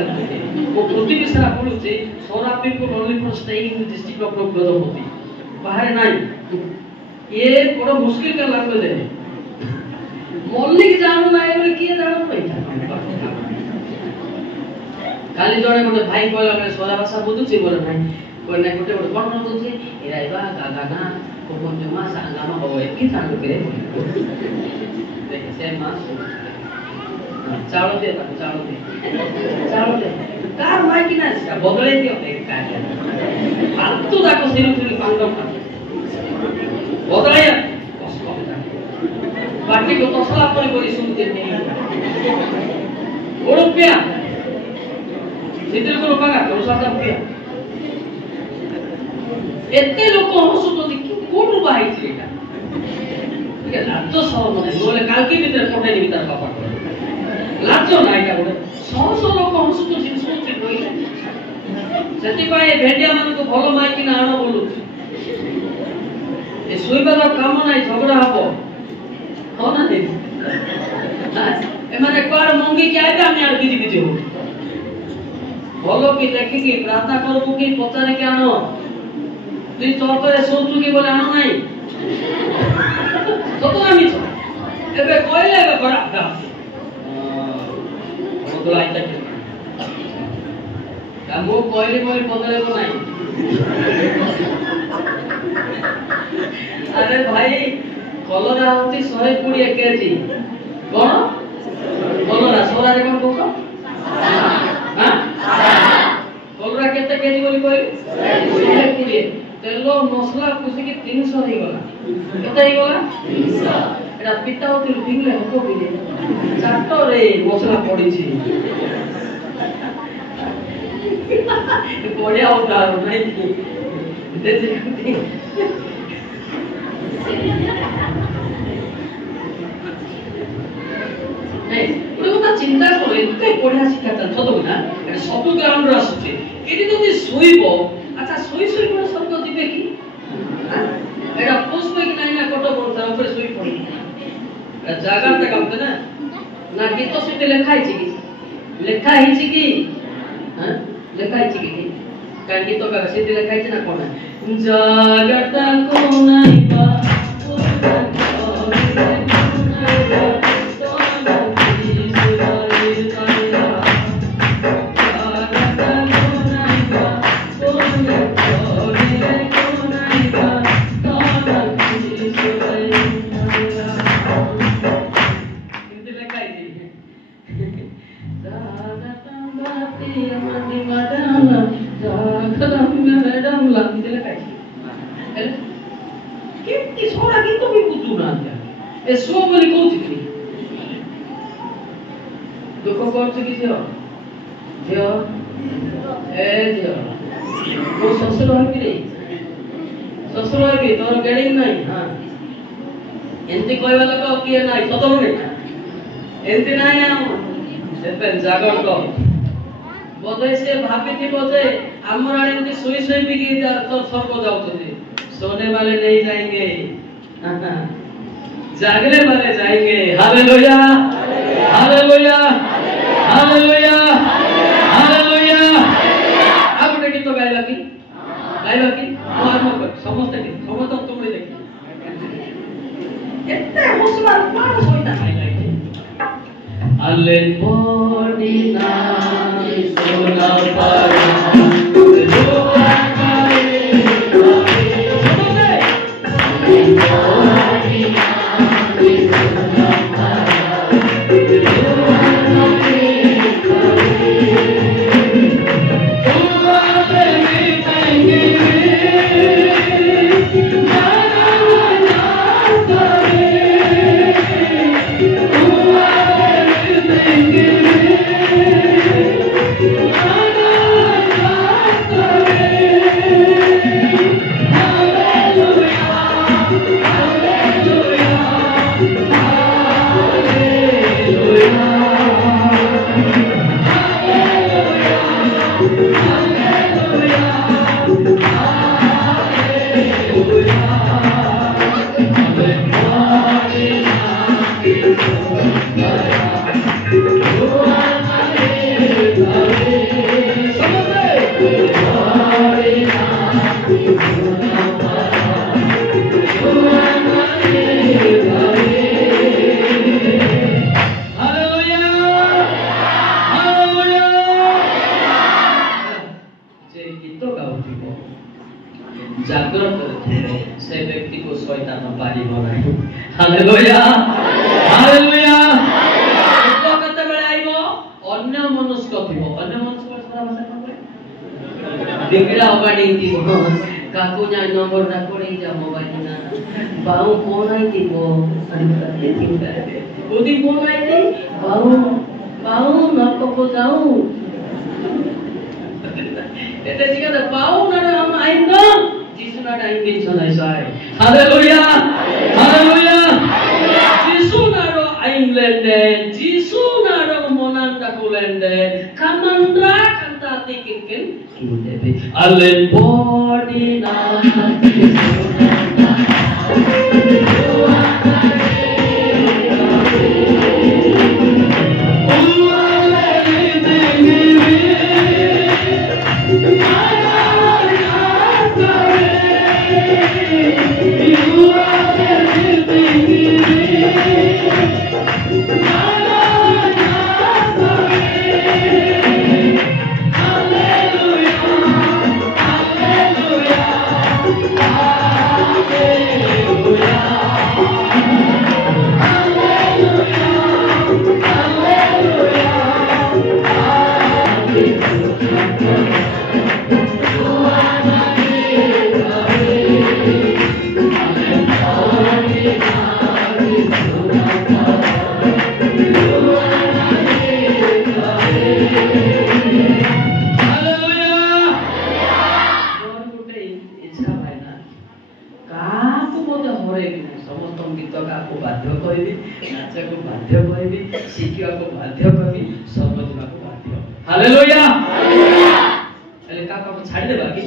वो पृथ्वी सारा बोलुची Saora people only for staying in the district of Gajapati बाहर नहीं। ये बड़ा मुश्किल का लैंग्वेज है। मल्लिक जानू ना बोले किए जानू पैसा खाली जने गोटे भाई कहला मैं सोरा भाषा बुझुची बोले नहीं कोई नहीं गोटे कोन बुझुची इराइबा गागाना कोन जमा सांगामा हो एकी सांगु करे देखे से मास चावल दे कार माइकी ना इसका बदले दियो एक काय फालतू दाको सिरु पांडव बदले कष्ट बाटी को तसला परी सुनते नहीं रुपया सिद्धिल को रुपया का सादा रुपया एते लोक हसुतोती कि कोन बाही छिटा ये लाजो सब मने बोले काल के भीतर पठाई देबी तार बापा लाजो नाही का बोले सौ लोक हसुतो जिन सोचे कहिला सेति पाए भेंडिया मन को भलो माइकी ना आनो बोलु ए सोइबार काम नाही झगड़ा हबो हो ना दे ए माने कार मंगी के आइबे हम यार बिजी हो भलो की देखि प्रार्थना करबो कि पचारे के आनो तुई चौकरे सोचू की बोले आनो नहीं तो ना मिछ एबे कोइले एबे बड़ा था बदला आइता के कामो कोइले कोइले बदले को नहीं अरे भाई कलरा होती 120 केजी कोन कलरा सोरा रे कोन कोको हां कलरा केते केजी बोली कोइले 120 तेलो मसला कुछ के 300 ही गला केते ही गला 300 एटा पिता होती पिंगले हको बिले चाटो रे मसला पड़ी छी बढ़िया होता नहीं कि नहीं तो चिंता करो एते बढ़िया शिक्षा चल तो ना सब ग्राउंड रा आसुचे एटी जदी सोइबो अच्छा सोई सोई कोन शब्द दिबे की एटा पुष्प कि नाही ना कोटो बोलता ऊपर सोई पड़ी जागा तक हम ना ना गीत सुते लिखाई छी की लिखा ही छी की हां लिखाई छी की कान गीत का सीधे लिखाई छी ना कोन जागता को नहीं बा एसो बोली कोथि की दुख करछ की जो ए जो वो ससुर है कि नहीं ससुर है कि तोर गेडिंग नहीं हां एंती कोई वाला को किए नहीं सतो नहीं एंती नहीं हम सेपन जागर को बोधे से भाभी थी बोधे हमर आने एंती सोई सोई भी की तो स्वर्ग जाउछथि सोने वाले नहीं जाएंगे जागने वाले जाएंगे हालेलुया हालेलुया हालेलुया हालेलुया अब देखि तो गाइला की और समस्त के समस्त तुमरे देखि एते मुसलमान पार होइता गाइला अले बॉडी ना सोना पारा से व्यक्ति को शैतान पारी बनाए हालेलुया हालेलुया तो कते बेले आइबो अन्य मनुष्य थिबो अन्य मनुष्य सारा भाषा न करे दिगड़ा अगाडी थिबो काकू ना नंबर ना पड़ी जा मोबाइल ना बाऊ फोन आई थिबो अरे चिंता ओदी फोन आई थी बाऊ न को जाऊ एते जिगा बाऊ ना हम आइंदा जिसुना टाइम के चलाई साय हालेलुया हालेलुया जिसुना रो आइंलेंडे जिसुना रो मोनांता कोलेंडे कामंद्रा kantate kikin kindepe allen body na शिखिया को बाध्य करबी सर्वजीवा को बाध्य हालेलुया एले का को छाड़ी दे बाकी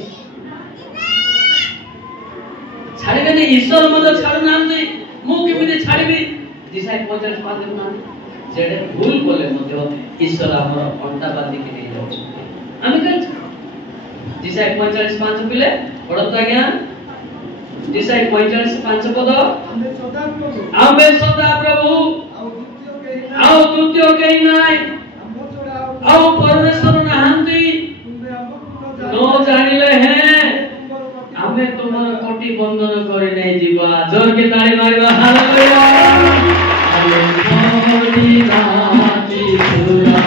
छाड़ी दे ईश्वर मते छाड़ नांदी मु केमिते छाड़ीबी दिसाय 45 पाद ना जेडे भूल बोले मते ईश्वर हमर अंटा बांधी के नहीं जाउ आमे कल दिसाय 45 5 पिले पढ़त आज्ञा दिसाय 45 5 पद आमे सदा प्रभु आओ द्वितीय कहीं नाय आओ परमेश्वर नाहंती न जानिले हैं आमे तुम्हारा कोटि बंधन करे नहीं जीवा जोर के ताली मारिबा हालेलुया हालेलुया सुरा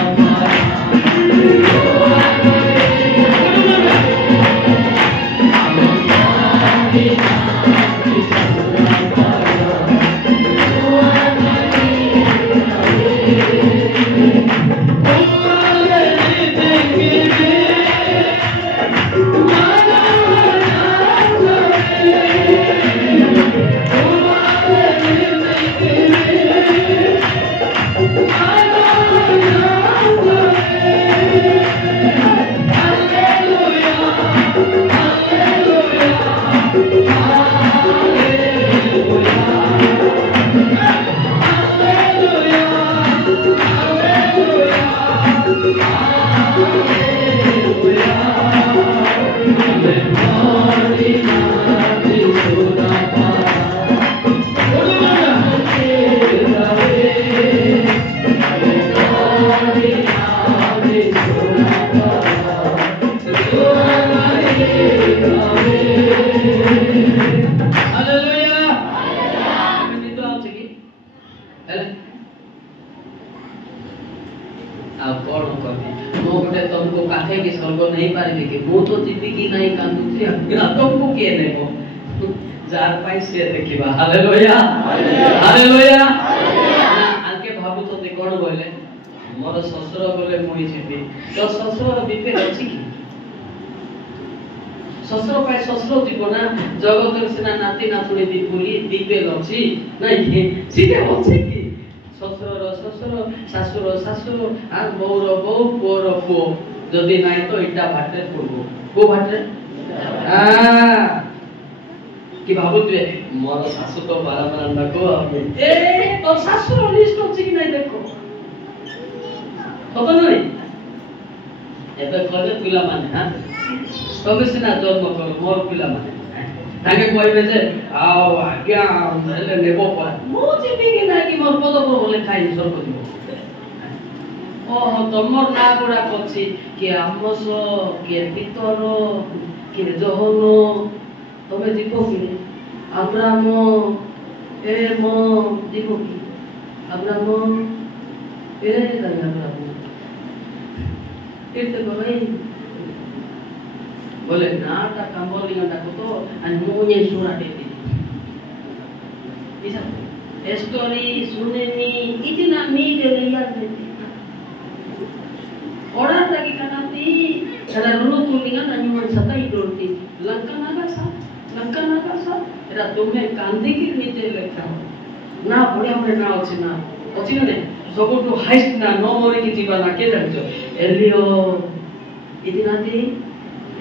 हालेलुया हालेलुया ना आके भाबु तो ते कोन बोले मोर ससुर बोले मुई छिबी तो ससुर विपे अछि की ससुर पाए ससुर जीव ना जगत सिना नाती नातुनी दीपुली दीपे अछि नहीं सीधे अछि की ससुर सासुर सासुर आ बौर बौ पोर पो जदी नाही तो इटा भाटे पड़बो को भाटे कि भाबुते मोर सासु तो बारंबार को ए तो सासु लिस्ट अछि कि नहीं देखो तो नहीं एबे कहले पिला माने हां तबे सिना जन्म कर मोर पिला माने ताके कहबे जे आओ आज्ञा हेले नेबो पर मो चिबी कि ना कि मोर पद पर बोले खाइ सर्व दिबो ओ तमर ना गुडा कछि कि आमस के पितर के जहनो तबे जीवो कि अब्राहम ए मो जीवो कि अब्राहम ए अब्राहम तीर्थ गई बोले नाटा कंबोली गंडा को तो अनमोने सुरा देती इसा स्टोरी सुनने में इतना मीठ लिया देती ओड़ा तक कनाती एरा रुनु तुलिंगा ननिवन सता इडोरती लंका नागा सा एरा तुमे कांदी की नीचे लेखा ना बढ़िया हमरे ना अछि ने सबटु हाइस्ट ना नो मोरे की जीवा ना के जानजो एलियो इतना दी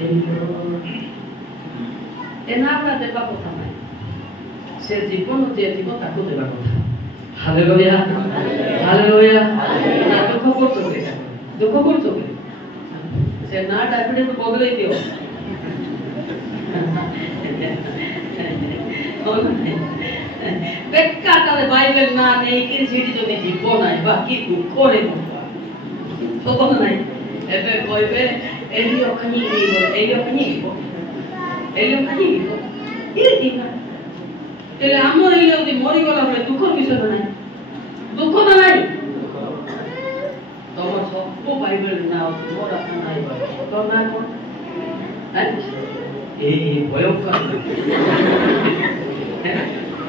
एलियो एनाबला देबा কথা নাই से जीवन जे जीव ताको देबा কথা हालेलुया हालेलुया ना दुख करतो से ना डायबिटीज को बदले दियो बेक्का ताले बाइबल ना नहीं कि सीडी जदी जीवो नाही बाकी दुख रे तो तो नाही एबे कहबे एलियो कनी ए दिना तेले हमर एलियो दी मरि गला बले दुख विषय नाही दुख ना नाही तमर सब बाइबल ना मोर नाही तो ना कोन ए भयंकर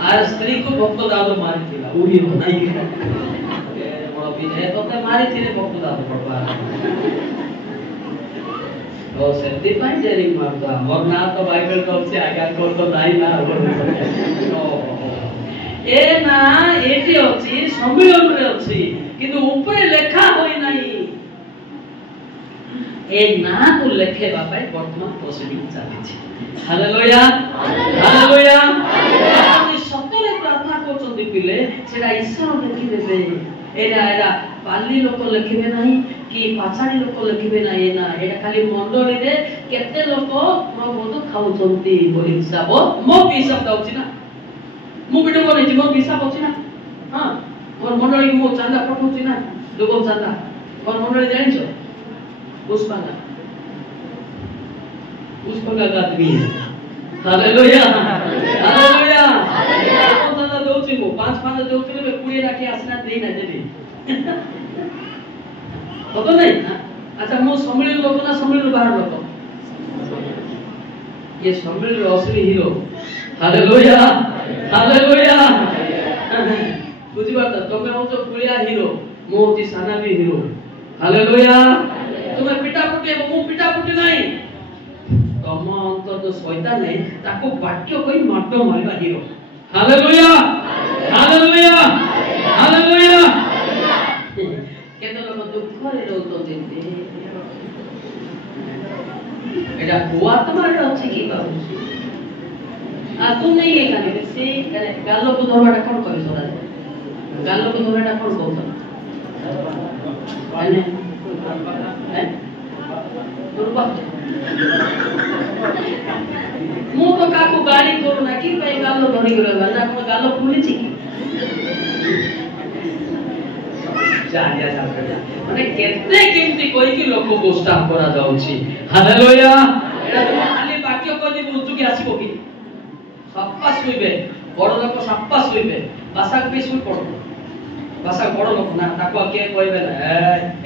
आज स्त्री को भक्त दादो मारी थिला उही नाही के मोर विनय तो ते मारी थिले भक्त दादो पड़वा तो सेति पाई जेरी मारता मोर ना तो बाइबल कहছে आज्ञा कर तो नाही ना ए ना एटी अछि सम्मेलन रे अछि কিন্তু উপরে লেখা হয় নাই ए ना को ଲେଖେଇବା ପାଇଁ ବର୍ତ୍ତମାନ ପ୍ରୋସିଡିଂ ଚାଲିଛି। Hallelujah hallelujah. ଯଦି ସତରେ ପ୍ରାର୍ଥନା କରୁଛନ୍ତି ପିଲେ ସେଟା ଈଶ୍ୱର ଲେଖିଦେବେ। ଏଟା ପାଲି ଲୋକ ଲେଖିବେ ନାହିଁ କି ପାଛାଡ଼ି ଲୋକ ଲେଖିବେ ନାହିଁ। ନା ଏଟା ଖାଲି ମଣ୍ଡଳୀରେ କେତେ ଲୋକ ପ୍ରବୋଧ ଖାଉଛନ୍ତି ବୋଲି ହିସାବ ମୋ ହିସାବ ଦଉଛି ନା। ମୁଁ ଭିଡିଓ ବନେଇଛି ମୋ ହିସାବ ଅଛି ନା। ହଁ ମୋର ମଣ୍ଡଳୀ ମୁଁ ଚାନ୍ଦା ପଠଉଛି ନା ଲୋକ ଚାନ୍ଦା ମୋର ମଣ୍ଡଳୀ ଜାଣିଛ पुष्पांगा का आदमी है। Hallelujah hallelujah. कौन सा दोची को 5 दोची में पूरी राखी आसना देई ना देबी तो नहीं। अच्छा मो सम्मिलित लोक ना सम्मिलित बाहर लोक ये सम्मिलित असली हीरो। Hallelujah hallelujah. बुझी बात तमे हो तो पुलिया हीरो मो होती साना भी हीरो। हालेलुया। तुम्हें पिटापुटी मु पिटापुटी नहीं तम अंतर जो शैतान है ताको वाक्य कोई माडो मारिबा हीरो। Hallelujah hallelujah hallelujah. केते लोग दुख रे रहउतोते एटा हुआ तुम्हारे अछि की बाबू आ तू नहीं है खाली से गालो को धरवाटा कोन करी सदा गालो को धरवाटा कोन कहत अने मु तो काको गाड़ी करू ना कि भाई गालो धरी गलो ना कोन गालो पुली छी की जानिया साथ माने केते केमती कोई की लोक को स्टाफ करा जाउची। हालेलुया। एटा तो खाली वाक्य कोनी बुझु की आसीबो की सप्पा सुइबे बड़ लोक सप्पा सुइबे भाषा पे सुइ पड़ो भाषा बड़ लोक ना ताको के कहबे ना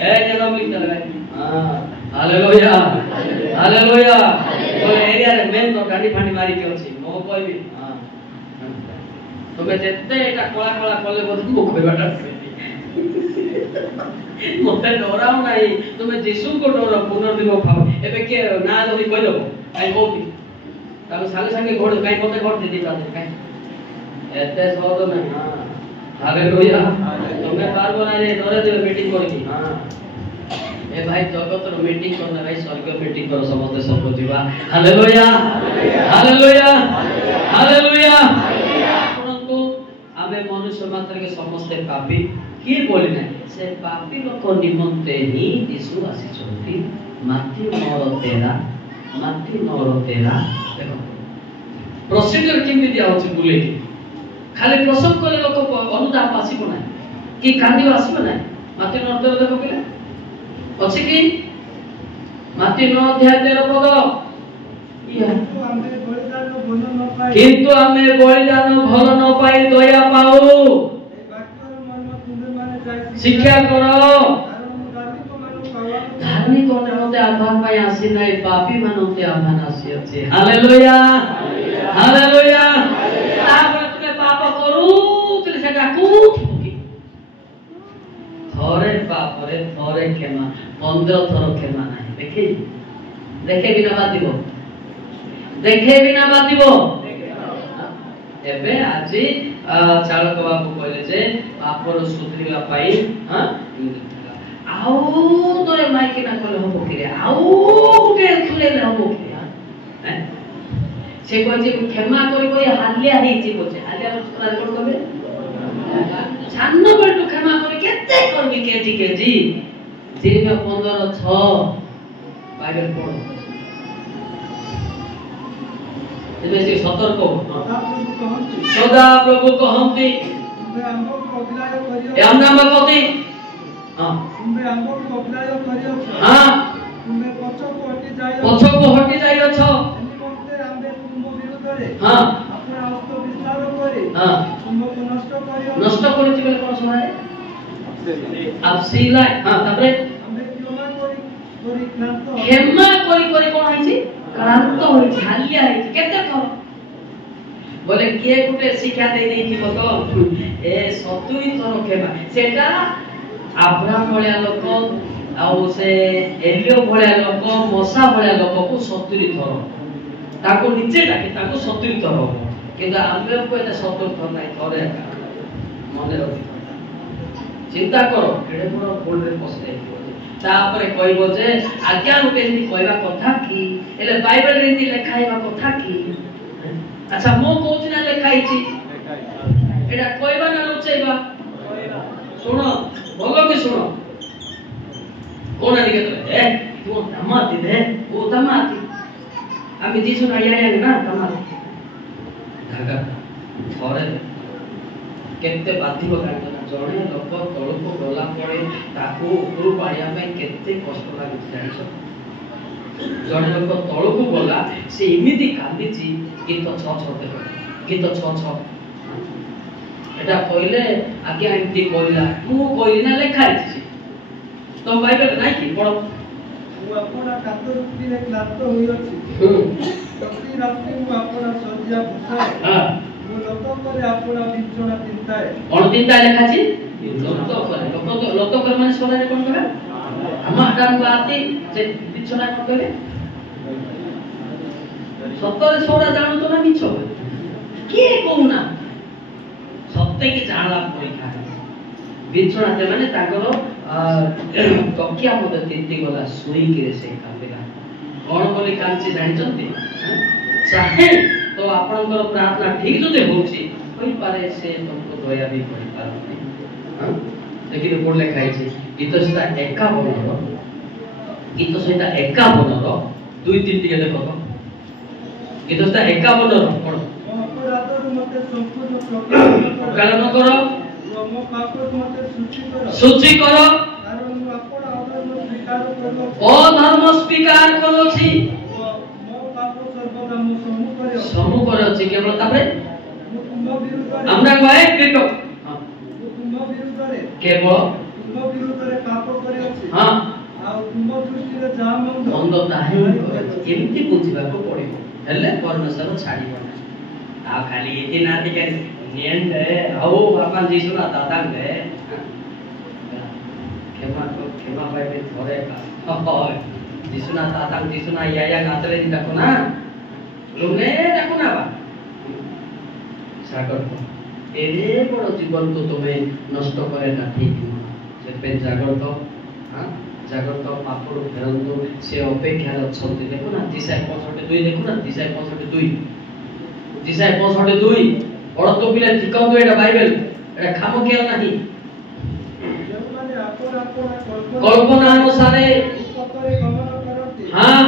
ए जेनो मी चले हां हालेलुया हालेलुया। तो एरिया रे मेन तो गाड़ी फांडी मारी के अछि मो कहबी हां तमे जेते एटा कोला कोला कले बोध मो कहबाटा मते डराउ नाही तमे यीशु को डरो पुनर्दिन खाओ एबे के ना धरि कहि दबो काई कहबी ताको साले संगे घोड़ काई मते घोड़ दे दिता काई एते सहज नै। हां हालेलुया। तमे पारबो ना रे डरे दे मीटिंग करकी। हां ए भाई जगत रो मीटिंग करना भाई स्वर्ग मीटिंग करो समस्त सब जीवा। Hallelujah hallelujah hallelujah. परंतु आमे मनुष्य मात्र के समस्त पापी की बोली ना से पापी लोक निमंते ही यीशु आसी चलती। माथि 9:13 देखो प्रोसीजर केमि दिया होची बोले की खाली प्रसव करे लोक अनुताप आसीबो ना कि कांदी आसीबो ना। माथि 9:13 देखो के ଅଛି କି ମାଟି 9:13 ପଦ କିନ୍ତୁ ଆମେ ବଳିଦାନ ଭଲ ନ ପାଇ ଦୟା ପାଉ ଶିକ୍ଷା କର। ଧାର୍ମିକ ମାନତେ ଆହ୍ୱାନ ପାଇଁ ଆସି ନାହିଁ ପାପୀ ମାନତେ ଆହ୍ୱାନ ଆସି ଅଛି। Hallelujah hallelujah. ତାପରେ ତୁମେ ପାପ କରୁଥିଲେ ସେଟା କୋଉଠି थोरे पापरे थोरे क्षमा 15 थर क्षमा नाही देखे बिना बादिबो एबे आजी चालक बाबू कहले जे पापर सुधरिवा पाई हां आउ तोरे माइक ना कहले हो कि आउ गुटे खुले ना हो कि हां से कहै जे क्षमा करी करी हालिया हेची बोचे हालिया कोन करबे छान्न बलटु क्षमा करी केते करबी केजी जिरमिया 15:6 बाइबल पढो तेबे से सतर्क सदा प्रभु कहंती ए हमरा मकती हां तुमे हमको कबलाय करियो हां तुमे पछो को हटि जाइयो छ एनिमते हमबे तुम विरोध रे हां अपना हस्त विस्तार करे हां तुमको नष्ट करिछि बोले कोन सुनाए आपसिला हां तबरे हमबे क्षमा करी कोन आइछि क्रांत होई झालिया है केते थर बोले के गुटे शिक्षा दे देछि बतो ए 70 थर क्षमा सेटा अब्राहम भलिया लोक आउ से एलियो भलिया लोक मोसा भलिया लोक को 70 थर ताको नीचे डाके ताको 70 थर किंतु आम्बे को एटा 70 थर नाही थरे मने रखि चिंता करो केडे बड़ भूल रे पस जाई तापर कहबो जे आज्ञा रुके नी कहबा कथा की एले बाइबल रे नी लिखाइबा कथा की अच्छा मो कोच ना लिखाई छी एडा कहबा ना लुचाइबा सुनो भलो के सुनो कोना दिके तो ए तू धमाती दे ओ धमाती आमी जीसु ना या ना धमाती धागा थोड़े केते बाधिब काटना जणे लोक तळको गला पड़े ताको ऊपर पाइया पे केते कष्ट लागि जानिछ जणे लोक तळको गला से इमिति कांदी छी गीत 6 देखो गीत 6 एटा कहले आज्ञा एंती कहला तू कहली ना लेखाई छी तुम बाइबल नाही कि पढ़ो ମୁଁ ଆପଣ କାତ ରୁଟିରେ କ୍ଲାନ୍ତ ହୋଇଅଛି ପ୍ରତି ରାତ୍ରି ମୁଁ ଆପଣ ଶଯ୍ୟା ବୁଝାଏ ମୁଁ ଲୋକ করে ଆପଣ ବିଛଣା ଚିନ୍ତାଏ କଣ ଚିନ୍ତା ଲେଖା ଅଛି ଲୋକ করে ମାନେ ସଦାରେ କଣ କରେ ଆମ ଆଦାନ ବାତି ସେ ବିଛଣା କଣ କରେ ସତରେ ସୋଡ଼ା ଜାଣୁ ତ ନା ମିଛ କିଏ କହୁନା ସତ୍ୟ କି ଜାଣଲା ପରୀକ୍ଷା ବିଛଣା ତେ ମାନେ ତାଙ୍କର ତକିଆ ମତେ ତିନ୍ତି ଗଲା ଶୋଇକିରେ ସେ କାନ୍ଦିଲା କଣ ବୋଲି କାନ୍ଦଛି ଜାଣିଛନ୍ତି ଚାहे तो आपनकर प्रार्थना ठीक जदे होछि कोई पारे से तुमको दया भी करि पारबे हां लेकिन कोड लिखाइ छै गीत सेटा 51 रो गीत सेटा 51 रो 2-3 टिके देखो तो गीत सेटा 51 रो पढो अपराधर मते संपूर्ण प्रकरण करो मो पाप मते सूची करो कारण मु आपण अधर्म स्वीकार करो ओ धर्म स्वीकार करो छी सम्मुखरे अछि केवल तापरे हमरा कहे क्रिटो हां तुम विरुद्धरे केवल तुम विरुद्धरे पाप करे अछि हां आ तुम दृष्टि रे जा मंद ताहे केमति बुझिबा को पड़िबो हेले परमेश्वर छाड़िबो आ खाली एति नाति के नियंदे आओ बापा जीसु ना दादा गे केमा पाइबे थोरे का जीसु ना दादा जीसु ना या नातले देखो ना लोने देखो ना बा सागर एरे बड़ जीवन तो तुम्हें नष्ट करे ना ठीक से पे जागृत हां जागृत पापड़ फेरंतो से अपेक्षा अछंती देखो ना दिशा 65 देखो ना दिशा 65 दिशा 65 बड़ तो पिला ठिकाउ तो एटा बाइबल एटा खामो किया नाही माने आपण आपण कल्पना अनुसार हां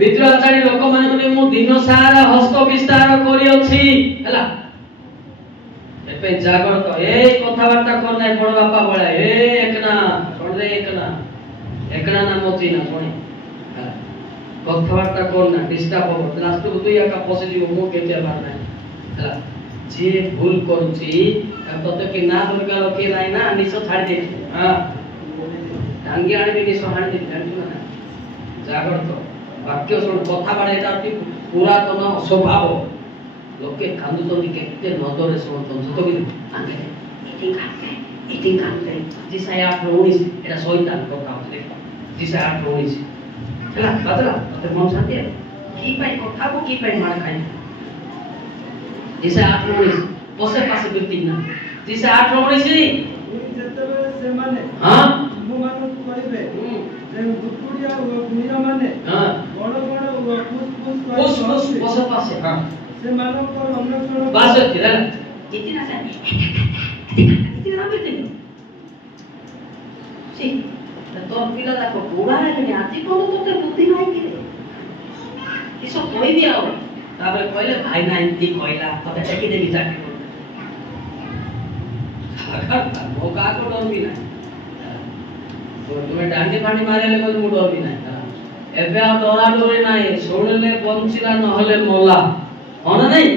विद्रोहचारी लोक माने मु दिन सारा हस्त विस्तार करी अछि हला एपे जागृत ए कथा वार्ता कर नै बड़ बापा बोला ए एकना छोड़ दे एकना नाम अछि ना सुनी हला कथा वार्ता कर ना डिस्टर्ब हो लास्ट को तू या का पॉजिटिव मो के के बार नै हला जे भूल करूची तते के ना दुर्गा लोके नै ना निसो छाड़ दे हां डांगी आणी निसो हाण दे जानू ना जागृत वाक्य सुन कथा बाड़े एटा पुरातन स्वभाव लोके कांदु तो केते नदरे सुनतो जतो कि आंगे इति कांते जिसा 8:19 एटा शैतान कथा होते देखो जिसा 8:19 चला बदला तो मन शांति है की पाई कथा को की पाई मार खाई जिसा 8:19 पसे पासे व्यक्ति ना जिसा 8:19 जेतेबे से माने हां मु मानु करिबे जे दुकुड़िया गुनिया माने हां बड़ बड़ फुस पसे पासे हां से मानव पर अन्वेषण बास थिला जिति ना से जिति ना बेते सी तो पिला दा को पूरा है कि आती को तो बुद्धि नहीं कि इसो कोई भी आओ ताबे कहले भाई ना इनती कहला तो टेकी देबी जाके अगर मौका को डर भी ना तो तुम्हें डांडी पानी मारे ले को डर भी ना एबे आ डरा डरे नाही सोडले बंचिला न हले मोला होना नहीं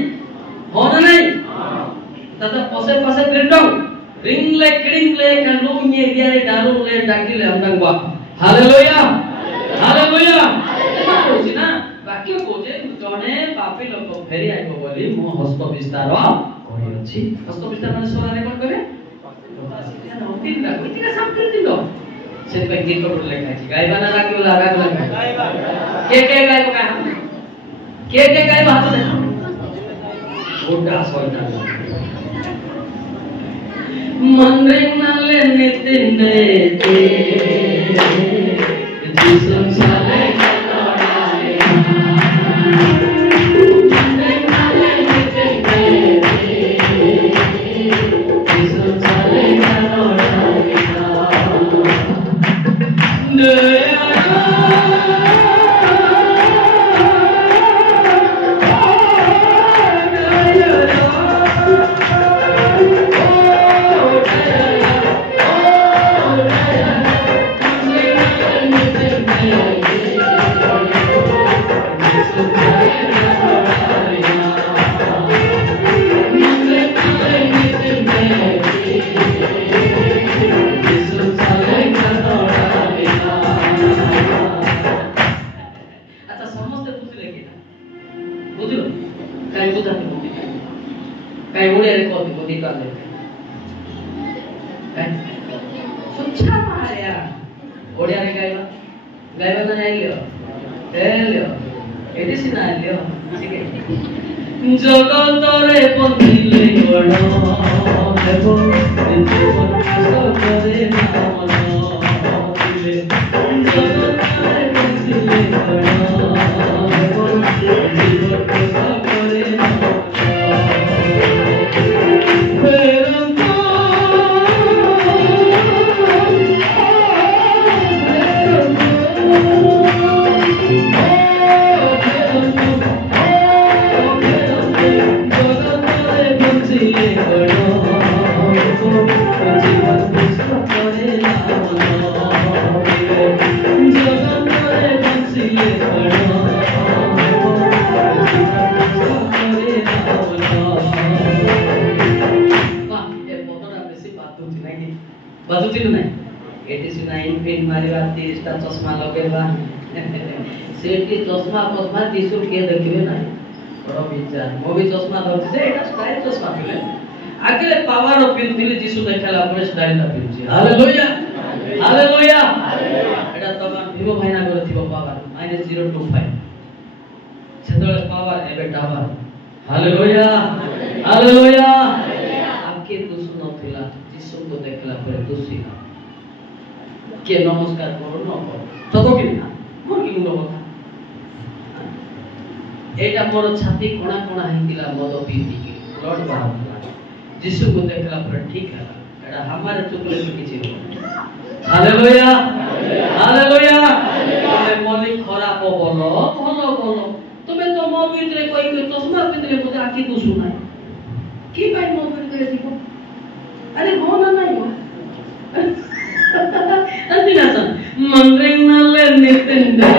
तदा पसे पसे बिल्डो रिंगले क्रिंगले कलुम ये दियारे दारू ले डाकिले हमदंगवा हालेलुया एटा होछि ना वाक्य कोजे जने पापी लोक फेरी आइबो बोली मो हस्त विस्तार करि अछि हस्त विस्तार माने सोरारे कोन करे तीन दा कोइ तिका सब तीन दो से पे गीत को लेखा अछि गायबा ना राखी वाला राग लगा गायबा के गायबा का के गायबा हाथ दे छोटा सोइता Mandring nale nitinde te Jisum sale kanodai Mandring nale nitinde te Jisum sale kanodai জগতরে বন্দিলে গণ দেব জীবন করে নাম দিলে জগতরে বন্দিলে গণ দেব জীবন করে নাম बाजुतिर नाही 89 पिन मारिबा 30 टा चश्मा लगेबा सेठी चश्मा दिसु के देखिबे ना बड़ विचार मो भी चश्मा धरछि जे एटा स्टाइल चश्मा पिले आगे पावर पिनथिले दिसु देखाला पुरे स्टाइल ता पिनछि हालेलुया हालेलुया एटा तमा विभो भाइना करथिबो पावर -025 सेतले पावर एबे डाबर हालेलुया हालेलुया आपके दुसु नथिला जिसु को देखला पर दुसी के नमस्कार करो न करो ततो कि ना मोर कि मुंड কথা एटा मोर छाती कोणा कोणा हितिला मद पीती के ब्लड बाहरला जिसु को देखला पर ठीक है एटा हमारे चुकले किछि हो हालेलुया हालेलुया तमे मने खराब बोलो भलो बोलो तमे तो मो भितरे कोई चश्मा भितरे मते आखि दुसु नाही की भाई मो भितरे दिखो अरे हो ना नहीं हो अंतिना सन मंद्रिंग नाले नितिन दे